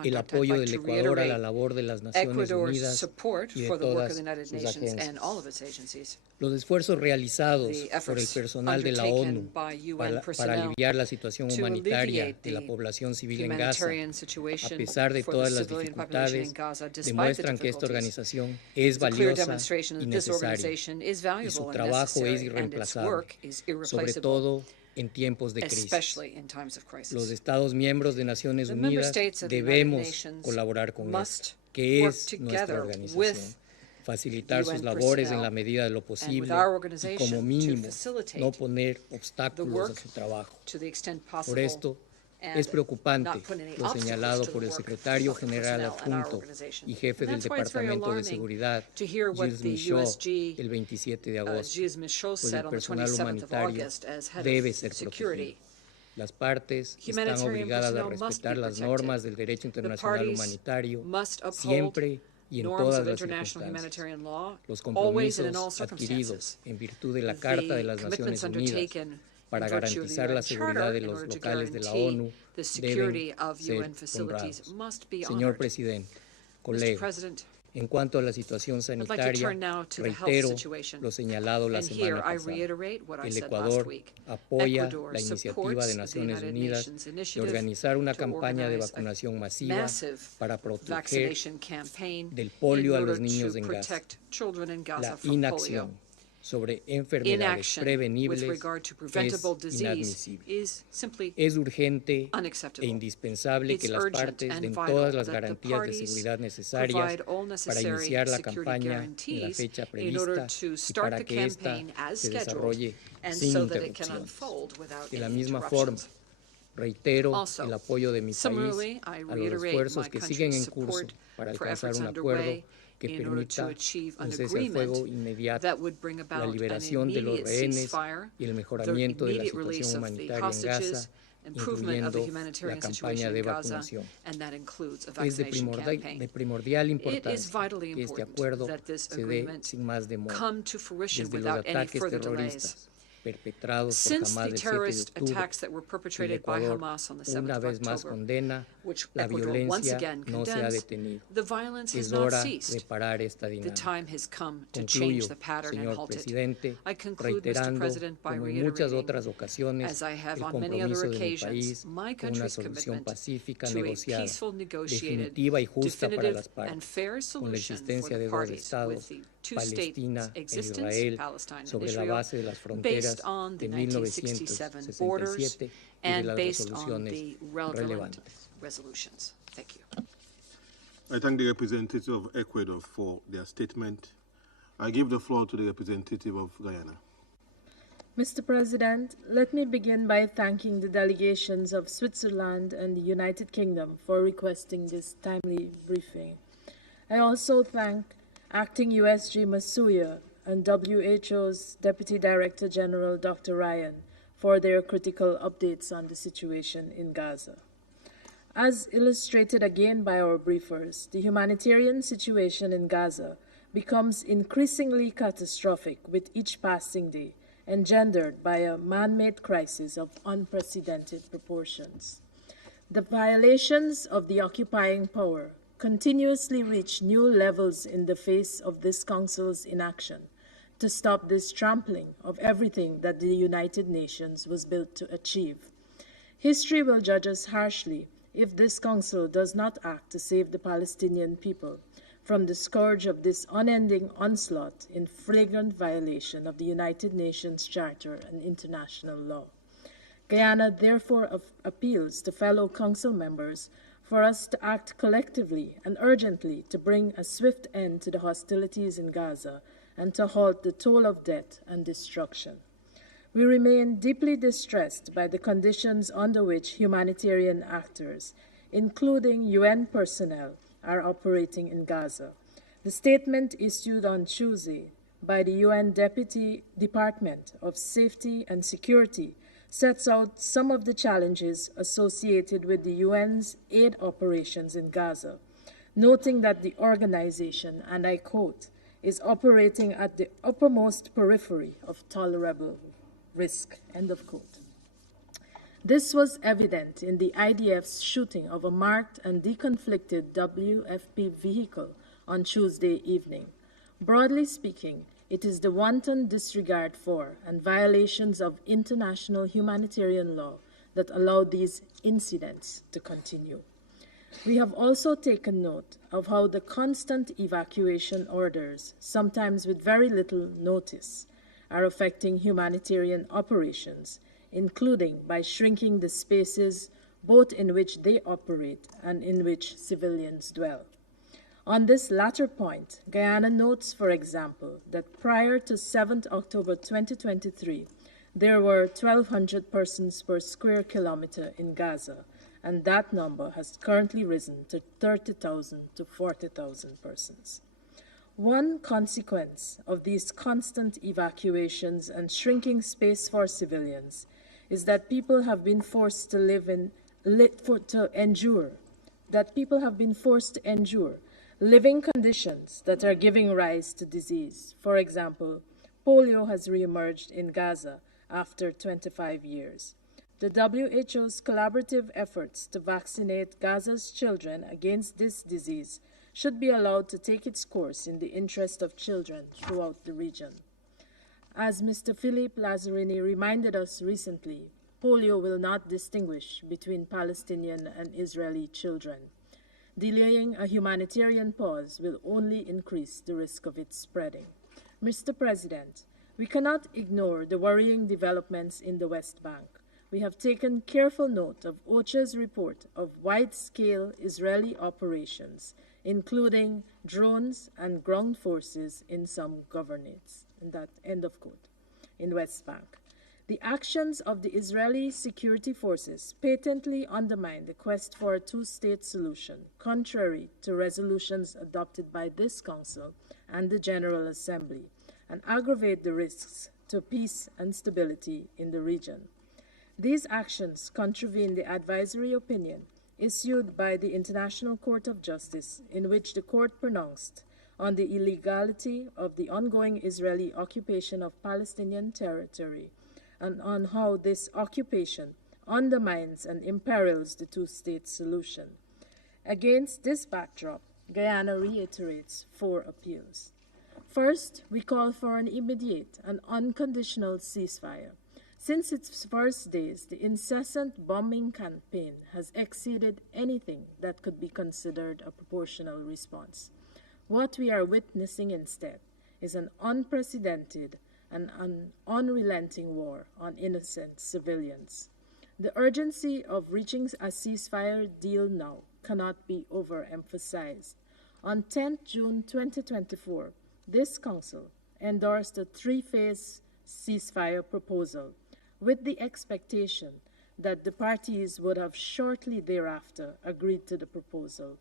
el apoyo del Ecuador a la labor de las Naciones Unidas y de todas sus agencias. Los esfuerzos realizados por el personal de la ONU para aliviar la situación humanitaria de la población civil en Gaza, a pesar de todas las dificultades, demuestran que esta organización es valiosa y necesaria, y su trabajo es irreemplazable, sobre todo en tiempos de crisis. Los Estados miembros de Naciones Unidas debemos colaborar con esto, que es nuestra organización, facilitar sus labores en la medida de lo posible y, como mínimo, no poner obstáculos a su trabajo. Por esto, es preocupante lo señalado por el secretario general adjunto y jefe del Departamento de Seguridad, Gilles Michaud, el 27 de agosto, pues el personal humanitario debe ser protegido. Las partes están obligadas a respetar las normas del derecho internacional humanitario siempre y en todas las circunstancias. Los compromisos adquiridos en virtud de la Carta de las Naciones Unidas para garantizar la seguridad de los locales de la ONU deben ser honrados. Señor presidente, colegas, en cuanto a la situación sanitaria, reitero lo señalado la semana pasada. El Ecuador apoya la iniciativa de Naciones Unidas de organizar una campaña de vacunación masiva para proteger del polio a los niños en Gaza. La inacción sobre enfermedades prevenibles es inadmisible. Es urgente e indispensable que las partes den todas las garantías de seguridad necesarias para iniciar la campaña en la fecha prevista y para que ésta se desarrolle sin interrupciones. De la misma forma, reitero el apoyo de mi país a los esfuerzos que siguen en curso para alcanzar un acuerdo que permita un cese al fuego inmediato, la liberación de los rehenes y el mejoramiento de la situación humanitaria en Gaza, incluyendo la campaña de vacunación. Es de primordial importancia que este acuerdo se dé sin más demora. Desde los ataques terroristas perpetrados por Hamas del 7 de octubre, el Ecuador una vez más condena la violencia no se ha detenido. Es hora de parar esta dinámica. Concluyo, señor presidente, reiterando, como en muchas otras ocasiones, el compromiso de mi país con una solución pacífica, negociada, definitiva y justa para las partes, con la existencia de dos estados, Palestina e Israel sobre la base de las fronteras de 1967 y de las resoluciones relevantes. Thank you. I thank the representative of Ecuador for their statement. I give the floor to the representative of Guyana. Mr. President, let me begin by thanking the delegations of Switzerland and the United Kingdom for requesting this timely briefing. I also thank Acting USG Masuya and WHO's Deputy Director General Dr. Ryan for their critical updates on the situation in Gaza. As illustrated again by our briefers, the humanitarian situation in Gaza becomes increasingly catastrophic with each passing day, engendered by a man-made crisis of unprecedented proportions. The violations of the occupying power continuously reach new levels in the face of this Council's inaction to stop this trampling of everything that the United Nations was built to achieve. History will judge us harshly if this Council does not act to save the Palestinian people from the scourge of this unending onslaught in flagrant violation of the United Nations Charter and international law. Guyana therefore appeals to fellow Council members for us to act collectively and urgently to bring a swift end to the hostilities in Gaza and to halt the toll of death and destruction. We remain deeply distressed by the conditions under which humanitarian actors, including UN personnel, are operating in Gaza. The statement issued on Tuesday by the UN Deputy Department of Safety and Security sets out some of the challenges associated with the UN's aid operations in Gaza, noting that the organization, and I quote, is operating at the uppermost periphery of tolerable risk, end of quote. This was evident in the IDF's shooting of a marked and deconflicted WFP vehicle on Tuesday evening. Broadly speaking, it is the wanton disregard for and violations of international humanitarian law that allow these incidents to continue. We have also taken note of how the constant evacuation orders, sometimes with very little notice, are affecting humanitarian operations, including by shrinking the spaces both in which they operate and in which civilians dwell. On this latter point, Guyana notes, for example, that prior to 7th October 2023, there were 1,200 persons per square kilometer in Gaza, and that number has currently risen to 30,000 to 40,000 persons. One consequence of these constant evacuations and shrinking space for civilians is that people have been forced to endure living conditions that are giving rise to disease. For example, polio has reemerged in Gaza after 25 years. The WHO's collaborative efforts to vaccinate Gaza's children against this disease should be allowed to take its course in the interest of children throughout the region. As Mr. Philippe Lazzarini reminded us recently, polio will not distinguish between Palestinian and Israeli children. Delaying a humanitarian pause will only increase the risk of its spreading. Mr. President, we cannot ignore the worrying developments in the West Bank. We have taken careful note of OCHA's report of wide-scale Israeli operations, including drones and ground forces in some governorates, in that end of quote, in West Bank. The actions of the Israeli security forces patently undermine the quest for a two-state solution, contrary to resolutions adopted by this Council and the General Assembly, and aggravate the risks to peace and stability in the region. These actions contravene the advisory opinion issued by the International Court of Justice, in which the court pronounced on the illegality of the ongoing Israeli occupation of Palestinian territory and on how this occupation undermines and imperils the two-state solution. Against this backdrop, Guyana reiterates 4 appeals. First, we call for an immediate and unconditional ceasefire. Since its first days, the incessant bombing campaign has exceeded anything that could be considered a proportional response. What we are witnessing instead is an unprecedented and an unrelenting war on innocent civilians. The urgency of reaching a ceasefire deal now cannot be overemphasized. On 10 June 2024, this Council endorsed a three-phase ceasefire proposal with the expectation that the parties would have shortly thereafter agreed to the proposal.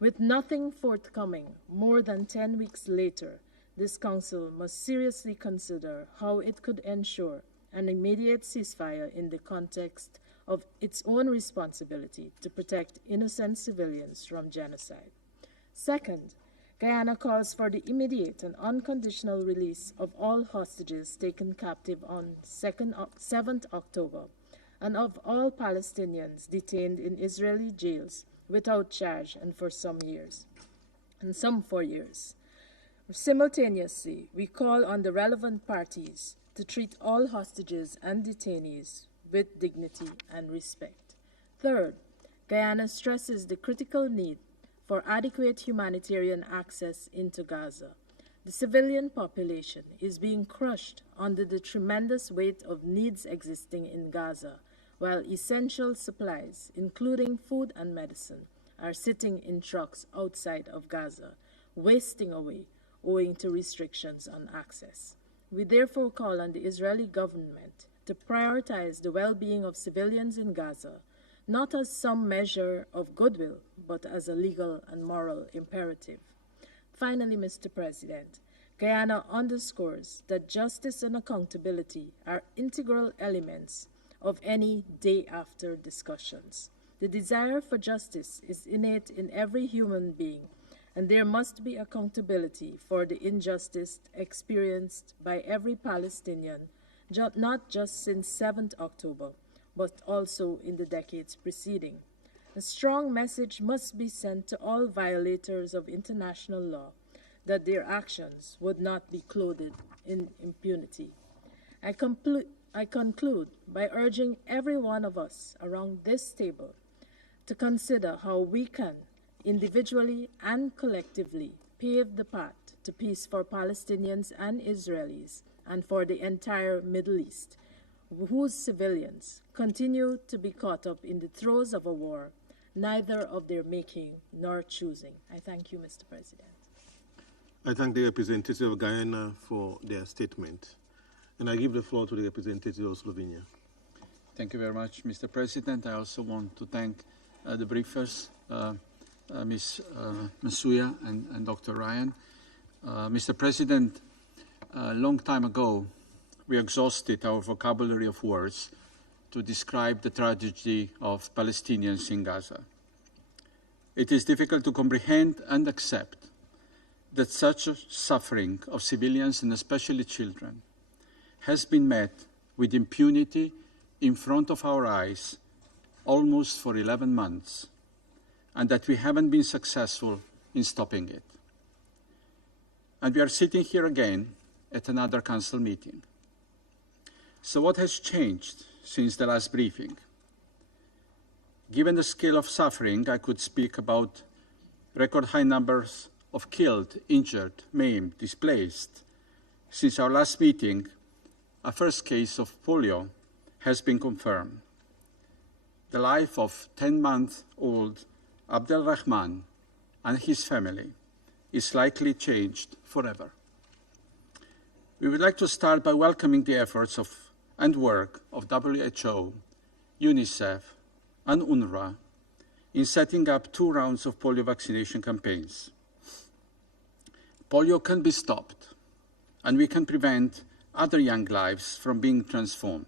With nothing forthcoming more than 10 weeks later, this Council must seriously consider how it could ensure an immediate ceasefire in the context of its own responsibility to protect innocent civilians from genocide. Second, Guyana calls for the immediate and unconditional release of all hostages taken captive on 7th October and of all Palestinians detained in Israeli jails without charge and for some years, and some for years. Simultaneously, we call on the relevant parties to treat all hostages and detainees with dignity and respect. Third, Guyana stresses the critical need for adequate humanitarian access into Gaza. The civilian population is being crushed under the tremendous weight of needs existing in Gaza, while essential supplies, including food and medicine, are sitting in trucks outside of Gaza, wasting away owing to restrictions on access. We therefore call on the Israeli government to prioritize the well-being of civilians in Gaza, not as some measure of goodwill, but as a legal and moral imperative. Finally, Mr. President, Guyana underscores that justice and accountability are integral elements of any day-after discussions. The desire for justice is innate in every human being, and there must be accountability for the injustice experienced by every Palestinian, not just since 7th October, but also in the decades preceding. A strong message must be sent to all violators of international law that their actions would not be clothed in impunity. I conclude by urging every one of us around this table to consider how we can, individually and collectively, pave the path to peace for Palestinians and Israelis and for the entire Middle East, whose civilians continue to be caught up in the throes of a war, neither of their making nor choosing. I thank you, Mr. President. I thank the representative of Guyana for their statement. And I give the floor to the representative of Slovenia. Thank you very much, Mr. President. I also want to thank the briefers, Ms. Masuya and Dr. Ryan. Mr. President, a long time ago, we exhausted our vocabulary of words to describe the tragedy of Palestinians in Gaza. It is difficult to comprehend and accept that such suffering of civilians, and especially children, has been met with impunity in front of our eyes almost for 11 months, and that we haven't been successful in stopping it. And we are sitting here again at another Council meeting. So what has changed since the last briefing? Given the scale of suffering, I could speak about record high numbers of killed, injured, maimed, displaced. Since our last meeting, a first case of polio has been confirmed. The life of 10-month-old Abdel Rahman and his family is likely changed forever. We would like to start by welcoming the efforts and work of WHO, UNICEF, and UNRWA in setting up 2 rounds of polio vaccination campaigns. Polio can be stopped, and we can prevent other young lives from being transformed.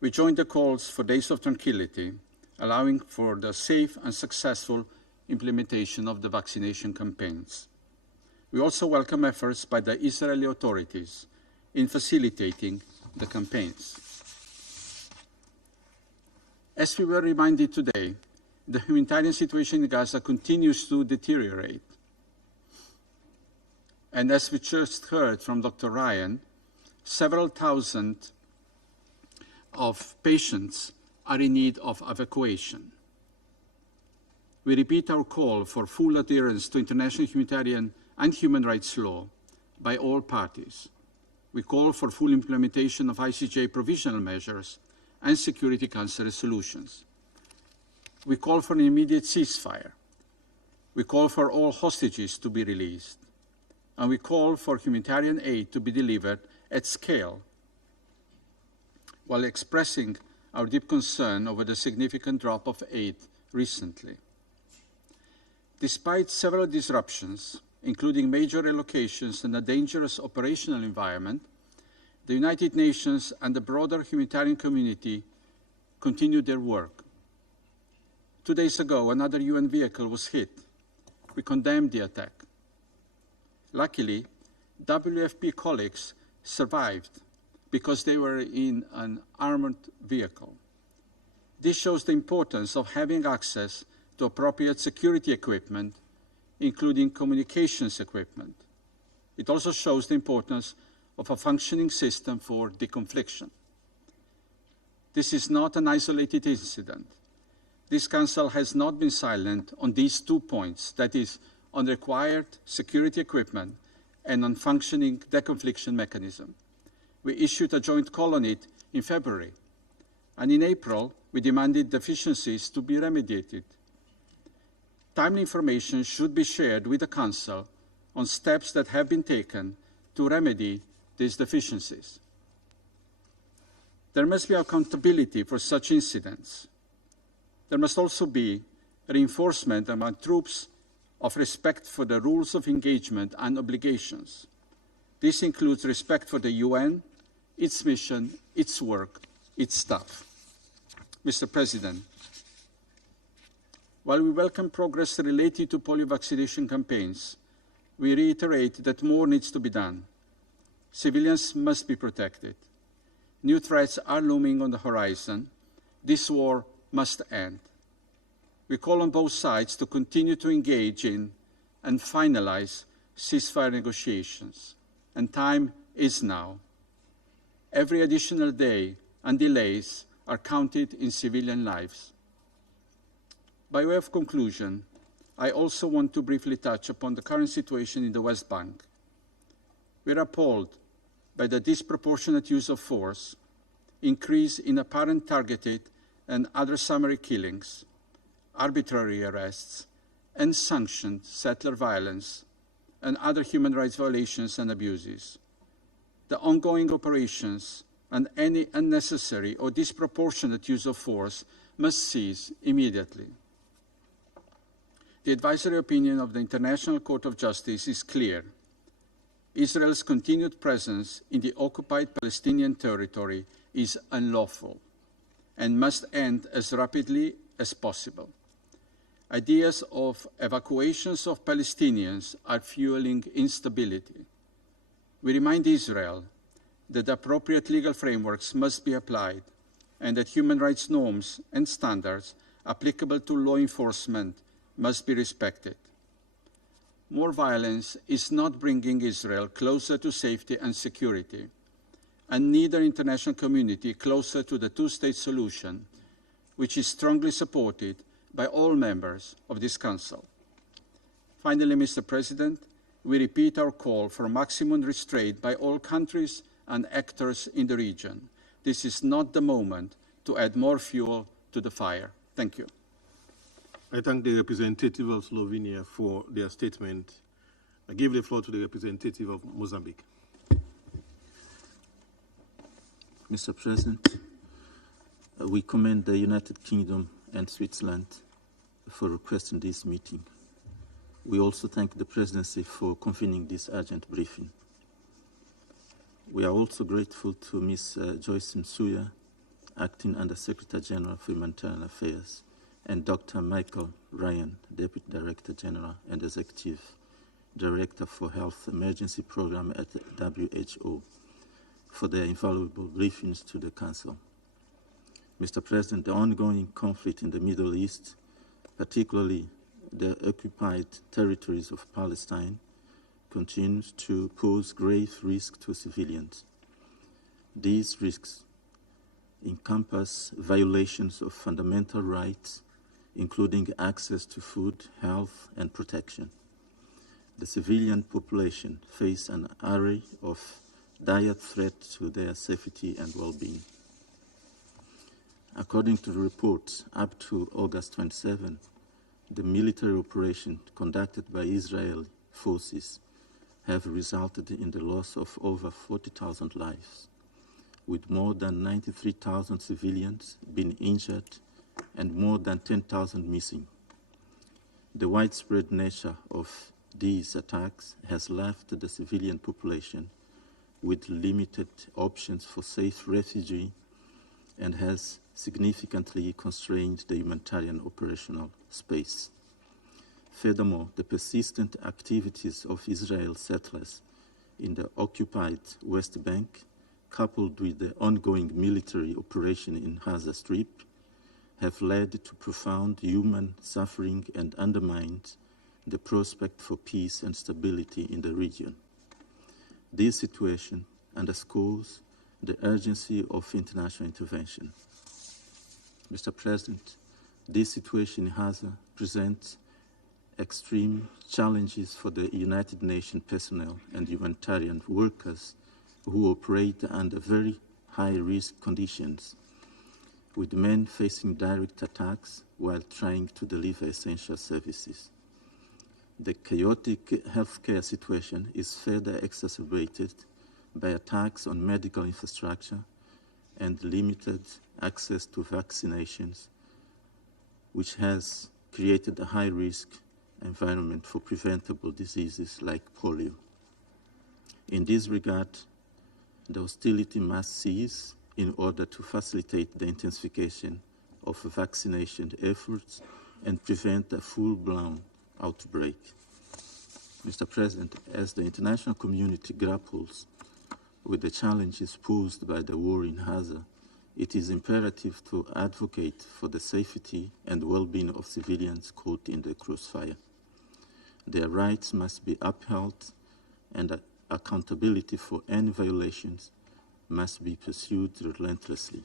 We join the calls for days of tranquility, allowing for the safe and successful implementation of the vaccination campaigns. We also welcome efforts by the Israeli authorities in facilitating the campaigns. As we were reminded today, the humanitarian situation in Gaza continues to deteriorate. And as we just heard from Dr. Ryan, several thousand of patients are in need of evacuation. We repeat our call for full adherence to international humanitarian and human rights law by all parties. We call for full implementation of ICJ provisional measures and Security Council resolutions. We call for an immediate ceasefire. We call for all hostages to be released. And we call for humanitarian aid to be delivered at scale, while expressing our deep concern over the significant drop of aid recently. Despite several disruptions, including major relocations and a dangerous operational environment, the United Nations and the broader humanitarian community continued their work. 2 days ago, another UN vehicle was hit. We condemned the attack. Luckily, WFP colleagues survived because they were in an armored vehicle. This shows the importance of having access to appropriate security equipment, including communications equipment. It also shows the importance of a functioning system for deconfliction. This is not an isolated incident. This Council has not been silent on these 2 points, that is, on required security equipment and on functioning deconfliction mechanism. We issued a joint call on it in February, and in April, we demanded deficiencies to be remediated. Timely information should be shared with the Council on steps that have been taken to remedy these deficiencies. There must be accountability for such incidents. There must also be reinforcement among troops of respect for the rules of engagement and obligations. This includes respect for the UN, its mission, its work, its staff. Mr. President, while we welcome progress related to polio vaccination campaigns, we reiterate that more needs to be done. Civilians must be protected. New threats are looming on the horizon. This war must end. We call on both sides to continue to engage in and finalize ceasefire negotiations, and time is now. Every additional day and delays are counted in civilian lives. By way of conclusion, I also want to briefly touch upon the current situation in the West Bank. We are appalled by the disproportionate use of force, increase in apparent targeted and other summary killings, arbitrary arrests, unsanctioned settler violence, and other human rights violations and abuses. The ongoing operations and any unnecessary or disproportionate use of force must cease immediately. The advisory opinion of the International Court of Justice is clear. Israel's continued presence in the occupied Palestinian territory is unlawful and must end as rapidly as possible. Ideas of evacuations of Palestinians are fueling instability. We remind Israel that appropriate legal frameworks must be applied and that human rights norms and standards applicable to law enforcement must be respected. More violence is not bringing Israel closer to safety and security, and neither international community closer to the two-state solution, which is strongly supported by all members of this Council. Finally, Mr. President, we repeat our call for maximum restraint by all countries and actors in the region. This is not the moment to add more fuel to the fire. Thank you. I thank the representative of Slovenia for their statement. I give the floor to the representative of Mozambique. Mr. President, we commend the United Kingdom and Switzerland for requesting this meeting. We also thank the Presidency for convening this urgent briefing. We are also grateful to Ms. Joyce Msuya, Acting Under Secretary General for Humanitarian Affairs, and Dr. Michael Ryan, Deputy Director General and Executive Director for Health Emergency Program at the WHO, for their invaluable briefings to the Council. Mr. President, the ongoing conflict in the Middle East, particularly the occupied territories of Palestine, continues to pose grave risk to civilians. These risks encompass violations of fundamental rights, including access to food, health, and protection. The civilian population face an array of dire threats to their safety and well-being. According to the reports, up to August 27, the military operation conducted by Israeli forces have resulted in the loss of over 40,000 lives, with more than 93,000 civilians being injured and more than 10,000 missing. The widespread nature of these attacks has left the civilian population with limited options for safe refugee and has significantly constrained the humanitarian operational space. Furthermore, the persistent activities of Israel settlers in the occupied West Bank, coupled with the ongoing military operation in Gaza Strip, have led to profound human suffering and undermined the prospect for peace and stability in the region. This situation underscores the urgency of international intervention. Mr. President, this situation in Gaza presents extreme challenges for the United Nations personnel and humanitarian workers who operate under very high-risk conditions, with men facing direct attacks while trying to deliver essential services. The chaotic healthcare situation is further exacerbated by attacks on medical infrastructure and limited access to vaccinations, which has created a high-risk environment for preventable diseases like polio. In this regard, the hostility must cease in order to facilitate the intensification of vaccination efforts and prevent a full-blown outbreak. Mr. President, as the international community grapples with the challenges posed by the war in Gaza, it is imperative to advocate for the safety and well-being of civilians caught in the crossfire. Their rights must be upheld, and accountability for any violations must be pursued relentlessly.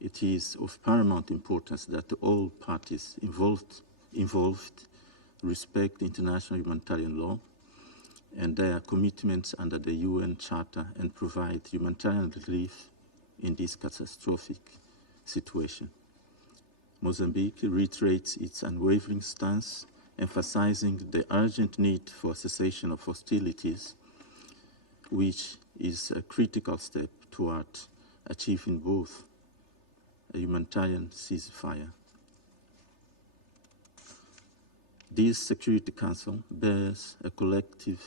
It is of paramount importance that all parties involved respect international humanitarian law and their commitments under the UN Charter and provide humanitarian relief in this catastrophic situation. Mozambique reiterates its unwavering stance, emphasizing the urgent need for cessation of hostilities, which is a critical step toward achieving both a humanitarian ceasefire. This Security Council bears a collective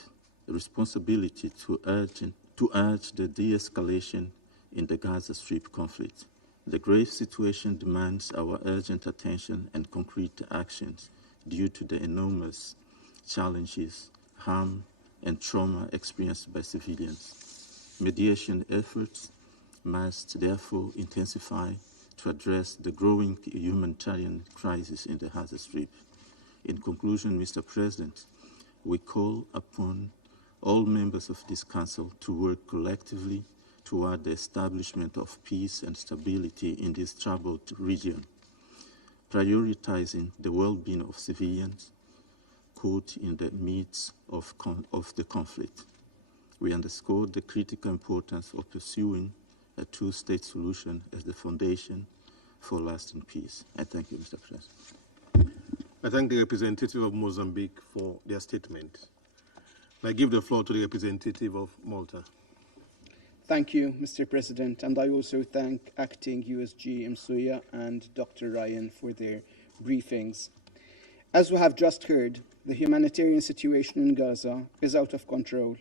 responsibility to urge the de-escalation in the Gaza Strip conflict. The grave situation demands our urgent attention and concrete actions due to the enormous challenges, harm, and trauma experienced by civilians. Mediation efforts must therefore intensify to address the growing humanitarian crisis in the Gaza Strip. In conclusion, Mr. President, we call upon all members of this Council to work collectively toward the establishment of peace and stability in this troubled region, prioritizing the well-being of civilians caught in the midst of the conflict. We underscore the critical importance of pursuing a two-state solution as the foundation for lasting peace. I thank you, Mr. President. I thank the representative of Mozambique for their statement. I give the floor to the representative of Malta. Thank you, Mr. President, and I also thank Acting USG Msuya and Dr. Ryan for their briefings. As we have just heard, the humanitarian situation in Gaza is out of control,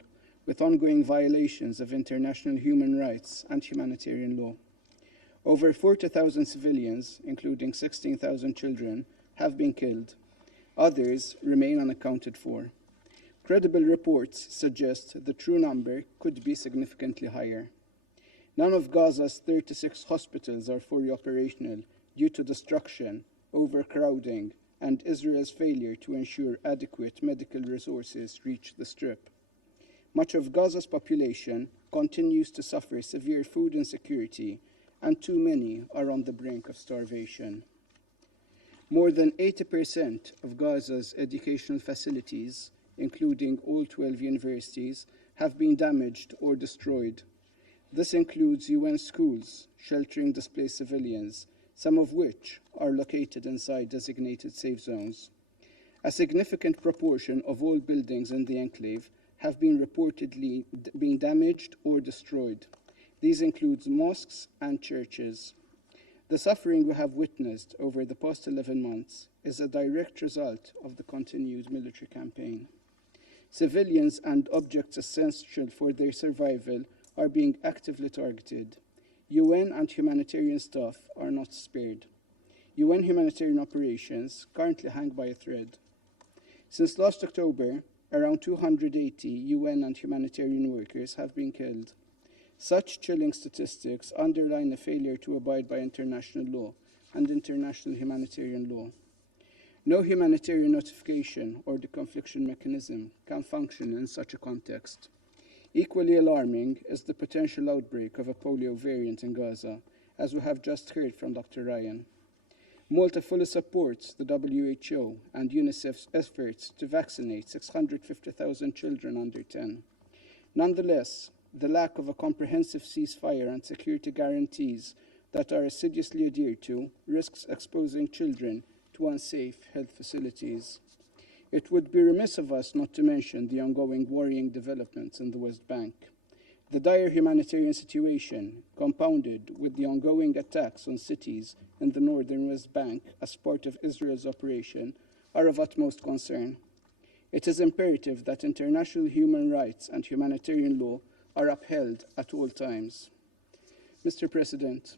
with ongoing violations of international human rights and humanitarian law. Over 40,000 civilians, including 16,000 children, have been killed. Others remain unaccounted for. Credible reports suggest the true number could be significantly higher. None of Gaza's 36 hospitals are fully operational due to destruction, overcrowding, and Israel's failure to ensure adequate medical resources reach the Strip. Much of Gaza's population continues to suffer severe food insecurity, and too many are on the brink of starvation. More than 80% of Gaza's educational facilities, including all 12 universities, have been damaged or destroyed. This includes UN schools sheltering displaced civilians, some of which are located inside designated safe zones. A significant proportion of all buildings in the enclave have been reportedly being damaged or destroyed. These include mosques and churches. The suffering we have witnessed over the past 11 months is a direct result of the continued military campaign. Civilians and objects essential for their survival are being actively targeted. UN and humanitarian staff are not spared. UN humanitarian operations currently hang by a thread. Since last October, around 280 UN and humanitarian workers have been killed. Such chilling statistics underline a failure to abide by international law and international humanitarian law. No humanitarian notification or deconfliction mechanism can function in such a context. Equally alarming is the potential outbreak of a polio variant in Gaza, as we have just heard from Dr. Ryan. Malta fully supports the WHO and UNICEF's efforts to vaccinate 650,000 children under 10. Nonetheless, the lack of a comprehensive ceasefire and security guarantees that are assiduously adhered to risks exposing children to unsafe health facilities. It would be remiss of us not to mention the ongoing worrying developments in the West Bank. The dire humanitarian situation, compounded with the ongoing attacks on cities in the northern West Bank as part of Israel's operation, are of utmost concern. It is imperative that international human rights and humanitarian law are upheld at all times. Mr. President,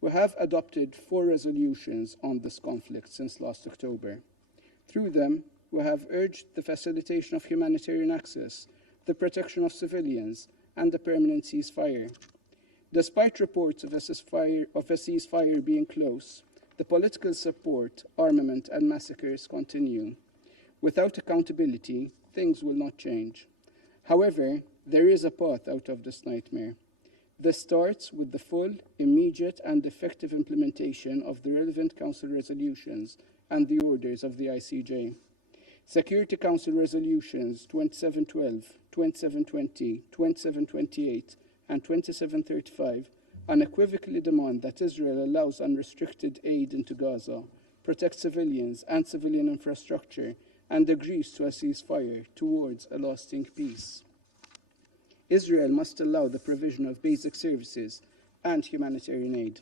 we have adopted 4 resolutions on this conflict since last October. Through them, we have urged the facilitation of humanitarian access, the protection of civilians, and a permanent ceasefire. Despite reports of a ceasefire being close, the political support, armament, and massacres continue. Without accountability, things will not change. However, there is a path out of this nightmare. This starts with the full, immediate, and effective implementation of the relevant Council resolutions and the orders of the ICJ. Security Council resolutions 2712, 2720, 2728, and 2735 unequivocally demand that Israel allows unrestricted aid into Gaza, protects civilians and civilian infrastructure, and agrees to a ceasefire towards a lasting peace. Israel must allow the provision of basic services and humanitarian aid.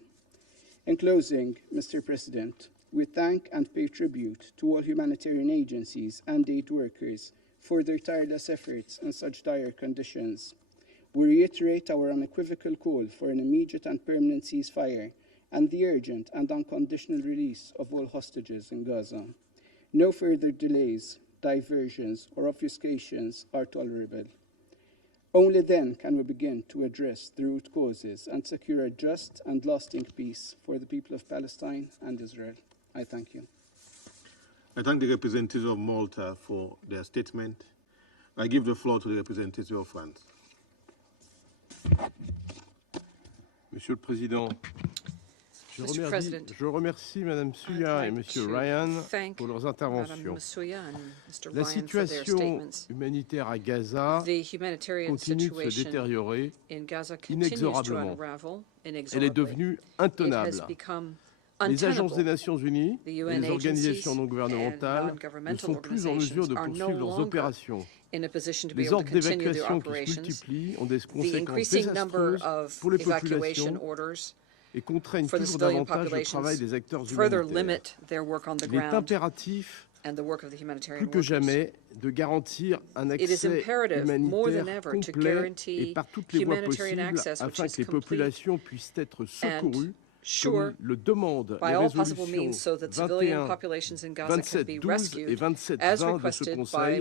In closing, Mr. President, we thank and pay tribute to all humanitarian agencies and aid workers for their tireless efforts in such dire conditions. We reiterate our unequivocal call for an immediate and permanent ceasefire and the urgent and unconditional release of all hostages in Gaza. No further delays, diversions, or obfuscations are tolerable. Only then can we begin to address the root causes and secure a just and lasting peace for the people of Palestine and Israel. I thank you. I thank the representatives of Malta for their statement. I give the floor to the representative of France. Monsieur le Président, je remercie Mme Souya et M. Ryan pour leurs interventions. La situation humanitaire à Gaza continue de se détériorer inexorablement. Elle est devenue intenable. Les agences des Nations Unies et les organisations non gouvernementales ne sont plus en mesure de poursuivre leurs opérations. Les ordres d'évacuation qui se multiplient ont des conséquences désastreuses pour les populations et contraignent toujours davantage le travail des acteurs humanitaires. Il est impératif, plus que jamais, de garantir un accès humanitaire complet et par toutes les voies possibles afin que les populations puissent être secourues, comme le demandent les résolutions 21, 27-12 et 27-20 de ce Conseil,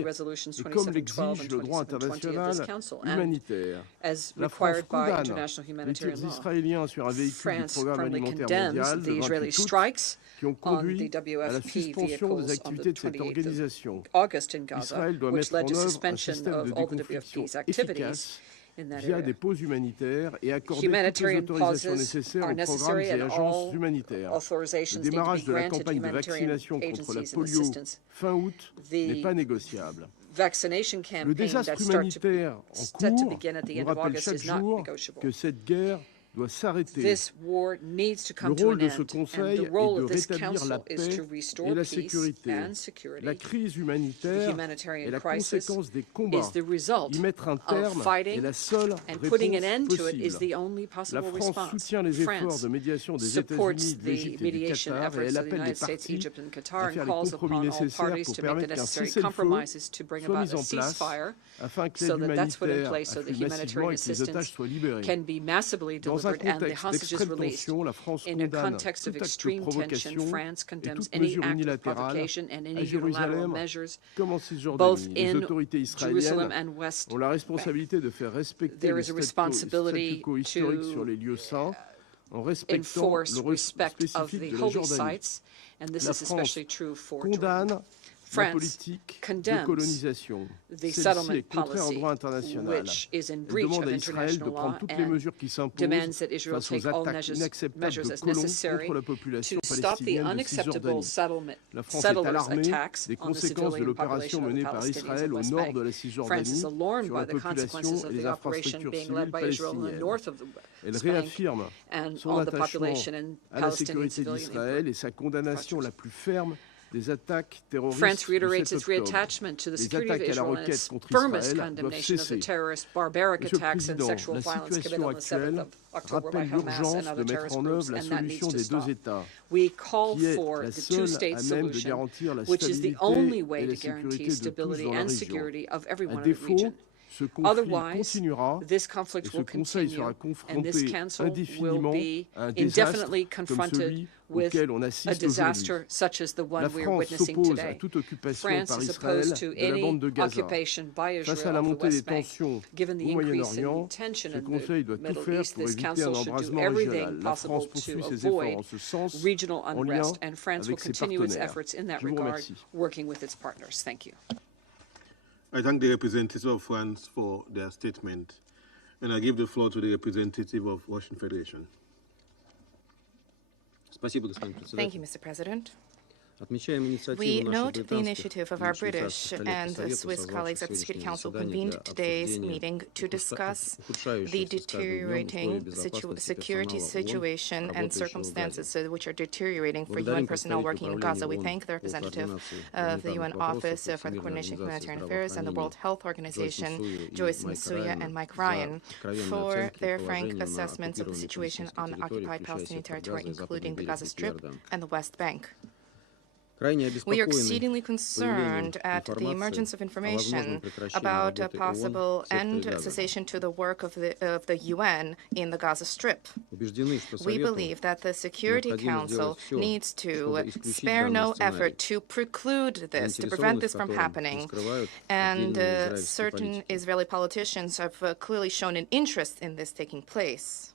et comme l'exige le droit international humanitaire. La France condamne les tirs israéliens sur un véhicule du programme alimentaire mondial le 28 août, qui ont conduit à la suspension des activités de cette organisation. Israël doit mettre en œuvre un système de déconfliction efficace via des pauses humanitaires et accorder toutes les autorisations nécessaires aux programmes et agences humanitaires. Le démarrage de la campagne de vaccination contre la polio fin août n'est pas négociable. vaccination campaign that's set to begin at the end of August is not negotiable. This war needs to come to an end, and the role of this Council is to restore peace and security. The humanitarian crisis is the result of fighting, and putting an end to it is the only possible response. France supports the mediation efforts of the United States, Egypt, and Qatar, and calls upon all parties to make the necessary compromises to bring about a ceasefire, so that that's put in place so the humanitarian assistance can be massively delivered and the hostages released. In a context of extreme tension, France condemns any act of provocation and any unilateral measures, both in Jerusalem and West Bank. There is a responsibility to enforce respect of the holy sites, and this is especially true for Jordan. France condemns the settlement policy, which is in breach of international law, and demands that Israel take all measures as necessary to stop the unacceptable settlers' attacks on the civilian population of the Palestinians in West Bank. France is alarmed by the consequences of the operation being led by Israel in the north of the West Bank and on the population and Palestinian civilian infrastructure. France reiterates its reattachment to the security of Israel and its firmest condemnation of the terrorist barbaric attacks and sexual violence committed on the 7th of October by Hamas and other terrorist groups, and that needs to stop. We call for the two-state solution, which is the only way to guarantee stability and security of everyone in the region. Otherwise, this conflict will continue, and this Council will be indefinitely confronted with a disaster such as the one we are witnessing today. France is opposed to any occupation by Israel of the West Bank. Given the increase in tension in the Middle East, this Council should do everything possible to avoid regional unrest, and France will continue its efforts in that regard, working with its partners. Thank you. I thank the representatives of France for their statement, and I give the floor to the representative of Russian Federation. Thank you, Mr. President. We note the initiative of our British and Swiss colleagues at the Security Council convened today's meeting to discuss the deteriorating security situation and circumstances which are deteriorating for UN personnel working in Gaza. We thank the representative of the UN Office for the Coordination of Humanitarian Affairs and the World Health Organization, Joyce Msuya and Mike Ryan, for their frank assessments of the situation on occupied Palestinian territory, including the Gaza Strip and the West Bank. We are exceedingly concerned at the emergence of information about a possible end cessation to the work of the UN in the Gaza Strip. We believe that the Security Council needs to spare no effort to preclude this, to prevent this from happening, and certain Israeli politicians have clearly shown an interest in this taking place.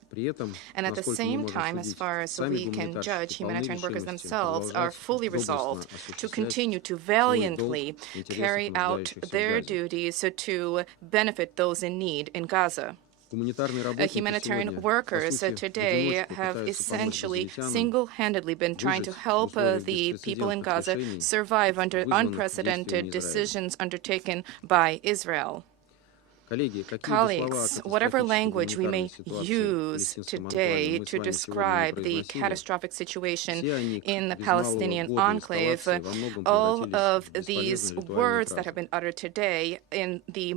And at the same time, as far as we can judge, humanitarian workers themselves are fully resolved to continue to valiantly carry out their duties to benefit those in need in Gaza. Humanitarian workers today have essentially single-handedly been trying to help the people in Gaza survive under unprecedented decisions undertaken by Israel. Colleagues, whatever language we may use today to describe the catastrophic situation in the Palestinian enclave, all of these words that have been uttered today in the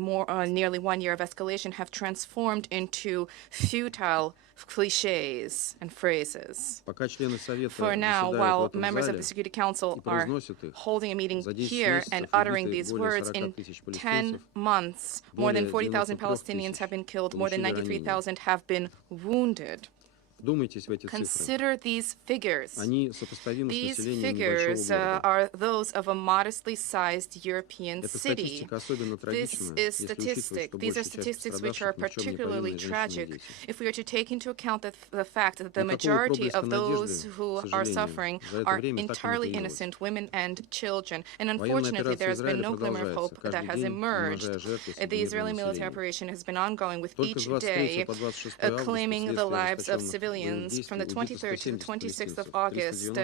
nearly 1 year of escalation have transformed into futile cliches and phrases. For now, while members of the Security Council are holding a meeting here and uttering these words, in 10 months, more than 40,000 Palestinians have been killed, more than 93,000 have been wounded. Consider these figures. These figures are those of a modestly sized European city. These are statistics which are particularly tragic if we are to take into account the fact that the majority of those who are suffering are entirely innocent women and children. And unfortunately, there has been no glimmer of hope that has emerged. The Israeli military operation has been ongoing with each day claiming the lives of civilians civilians from the 23rd to the 26th of August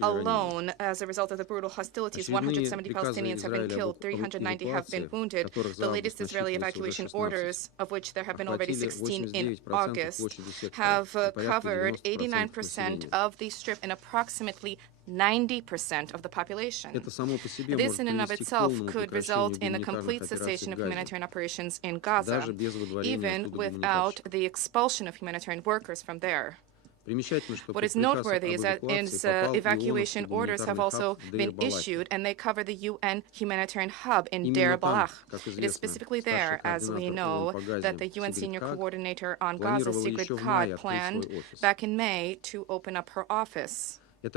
alone. As a result of the brutal hostilities, 170 Palestinians have been killed, 390 have been wounded. The latest Israeli evacuation orders, of which there have been already 16 in August, have covered 89% of the Strip and approximately 90% of the population. This in and of itself could result in a complete cessation of humanitarian operations in Gaza, even without the expulsion of humanitarian workers from there. What is noteworthy is that evacuation orders have also been issued, and they cover the UN humanitarian hub in Deir Balach. It is specifically there, as we know, that the UN Senior Coordinator on Gaza, Sigrid Kaag, planned back in May to open up her office. And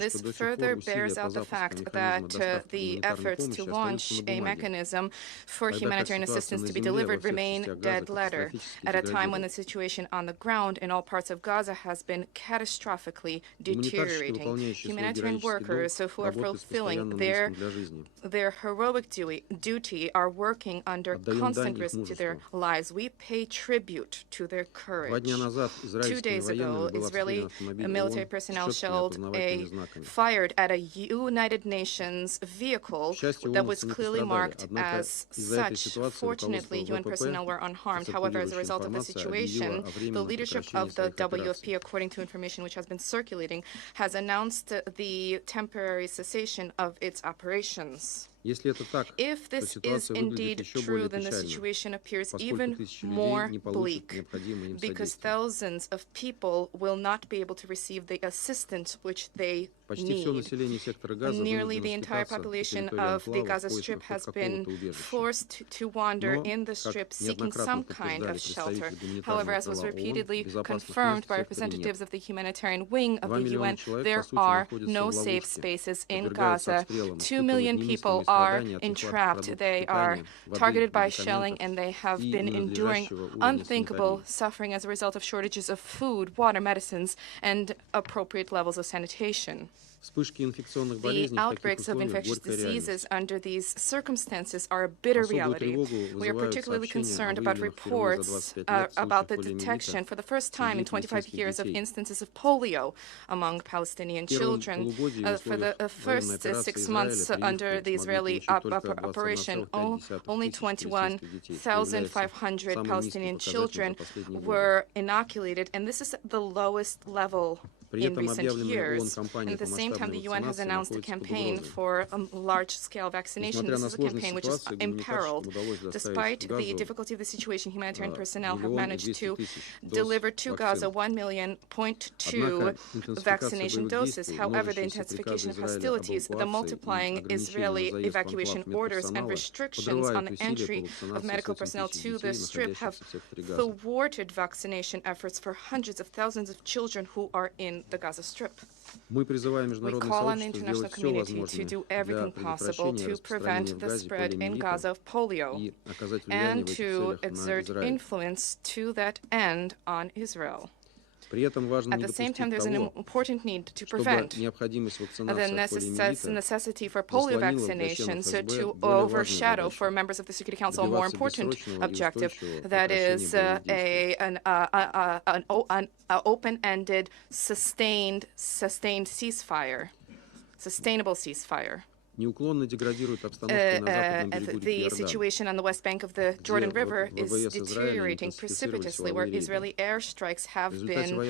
this further bears out the fact that the efforts to launch a mechanism for humanitarian assistance to be delivered remain dead letter at a time when the situation on the ground in all parts of Gaza has been catastrophically deteriorating. Humanitarian workers who are fulfilling their heroic duty are working under constant risk to their lives. We pay tribute to their courage. 2 days ago, Israeli military personnel fired at a United Nations vehicle that was clearly marked as such. Fortunately, UN personnel were unharmed. However, as a result of the situation, the leadership of the WFP, according to information which has been circulating, has announced the temporary cessation of its operations. If this is indeed true, then the situation appears even more bleak, because thousands of people will not be able to receive the assistance which they need. Nearly the entire population of the Gaza Strip has been forced to wander in the Strip seeking some kind of shelter. However, as was repeatedly confirmed by representatives of the humanitarian wing of the UN, there are no safe spaces in Gaza. 2 million people are entrapped. They are targeted by shelling, and they have been enduring unthinkable suffering as a result of shortages of food, water, medicines, and appropriate levels of sanitation. The outbreaks of infectious diseases under these circumstances are a bitter reality. We are particularly concerned about reports about the detection for the first time in 25 years of instances of polio among Palestinian children. For the first 6 months under the Israeli operation, only 21,500 Palestinian children were inoculated, and this is the lowest level in recent years. And at the same time, the UN has announced a campaign for large-scale vaccination. This is a campaign which is imperiled. Despite the difficulty of the situation, humanitarian personnel have managed to deliver to Gaza 1.2 million vaccination doses. However, the intensification of hostilities, the multiplying Israeli evacuation orders, and restrictions on the entry of medical personnel to the Strip have thwarted vaccination efforts for hundreds of thousands of children who are in the Gaza Strip. We call on the international community to do everything possible to prevent the spread in Gaza of polio and to exert influence to that end on Israel. At the same time, there's an important need to prevent the necessity for polio vaccinations to overshadow for members of the Security Council a more important objective, that is an open-ended, sustained ceasefire, sustainable ceasefire. The situation on the west bank of the Jordan River is deteriorating precipitously, where Israeli airstrikes have been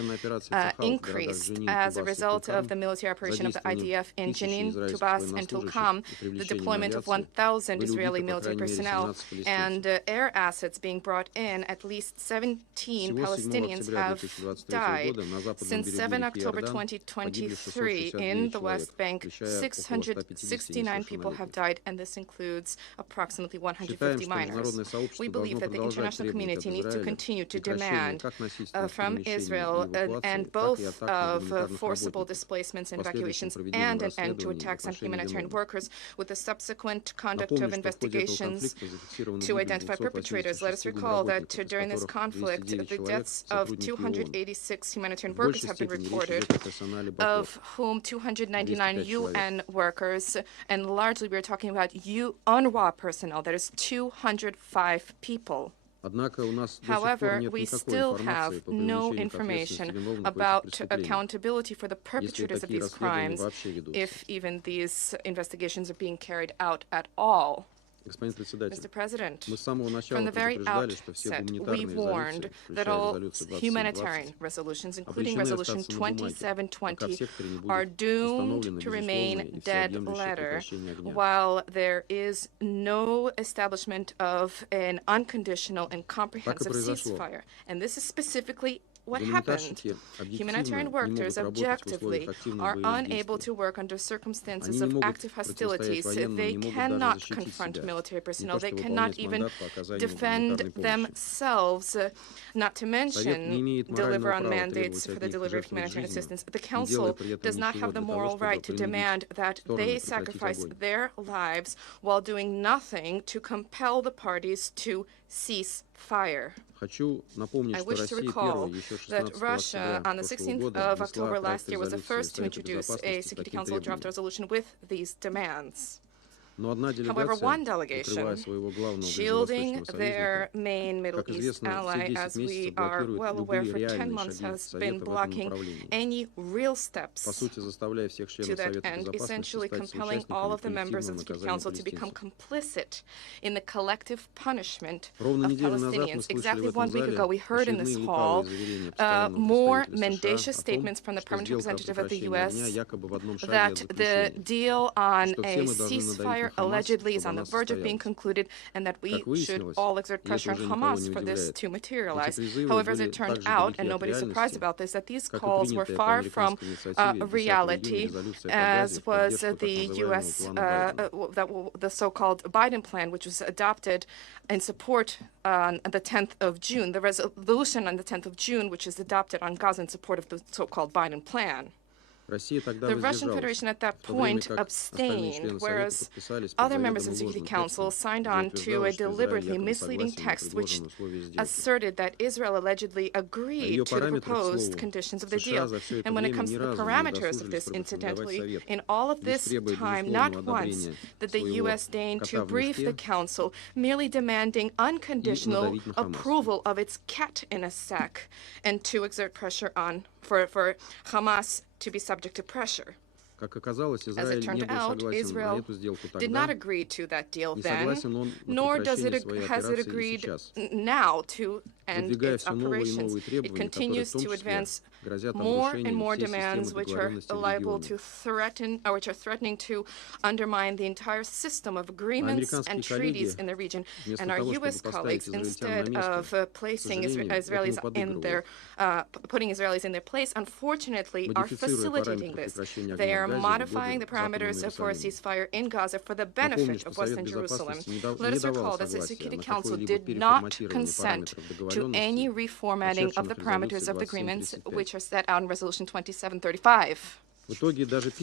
increased as a result of the military operation of the IDF in Jenin, Tubas, and Tulkam, the deployment of 1,000 Israeli military personnel, and air assets being brought in. At least 17 Palestinians have died. Since 7 October 2023, in the West Bank, 669 people have died, and this includes approximately 150 minors. We believe that the international community needs to continue to demand from Israel and both of forcible displacements and evacuations and an end to attacks on humanitarian workers, with the subsequent conduct of investigations to identify perpetrators. Let us recall that during this conflict, the deaths of 286 humanitarian workers have been reported, of whom 299 UN workers, and largely we're talking about UNRWA personnel. That is 205 people. However, we still have no information about accountability for the perpetrators of these crimes, if even these investigations are being carried out at all. Mr. President, from the very outset, we warned that all humanitarian resolutions, including Resolution 2720, are doomed to remain dead letter while there is no establishment of an unconditional and comprehensive ceasefire. And this is specifically what happened. Humanitarian workers objectively are unable to work under circumstances of active hostilities. They cannot confront military personnel. They cannot even defend themselves, not to mention deliver on mandates for the delivery of humanitarian assistance. The Council does not have the moral right to demand that they sacrifice their lives while doing nothing to compel the parties to cease fire. I wish to recall that Russia, on the 16th of October last year, was the first to introduce a Security Council draft resolution with these demands. However, one delegation, shielding their main Middle East ally, as we are well aware for 10 months, has been blocking any real steps to that end, essentially compelling all of the members of the Security Council to become complicit in the collective punishment of Palestinians. Exactly 1 week ago, we heard in this hall more mendacious statements from the permanent representative of the U.S. that the deal on a ceasefire allegedly is on the verge of being concluded, and that we should all exert pressure on Hamas for this to materialize. However, as it turned out, and nobody's surprised about this, that these calls were far from reality, as was the U.S., the so-called Biden plan, which was adopted in support on the 10th of June, the resolution on the 10th of June, which is adopted on Gaza in support of the so-called Biden plan. The Russian Federation at that point abstained, whereas other members of the Security Council signed on to a deliberately misleading text which asserted that Israel allegedly agreed to the proposed conditions of the deal. And when it comes to the parameters of this, incidentally, in all of this time, not once did the U.S. deign to brief the Council, merely demanding unconditional approval of its cat in a sack and to exert pressure on for Hamas to be subject to pressure. As it turned out, Israel did not agree to that deal then, nor has it agreed now to end its operations. It continues to advance more and more demands which are liable to threaten, or which are threatening to undermine the entire system of agreements and treaties in the region. And our U.S. colleagues, instead of placing Israelis in their, putting Israelis in their place, unfortunately are facilitating this. They are modifying the parameters for a ceasefire in Gaza for the benefit of Western Jerusalem. Let us recall that the Security Council did not consent to any reformatting of the parameters of the agreements which are set out in Resolution 2735.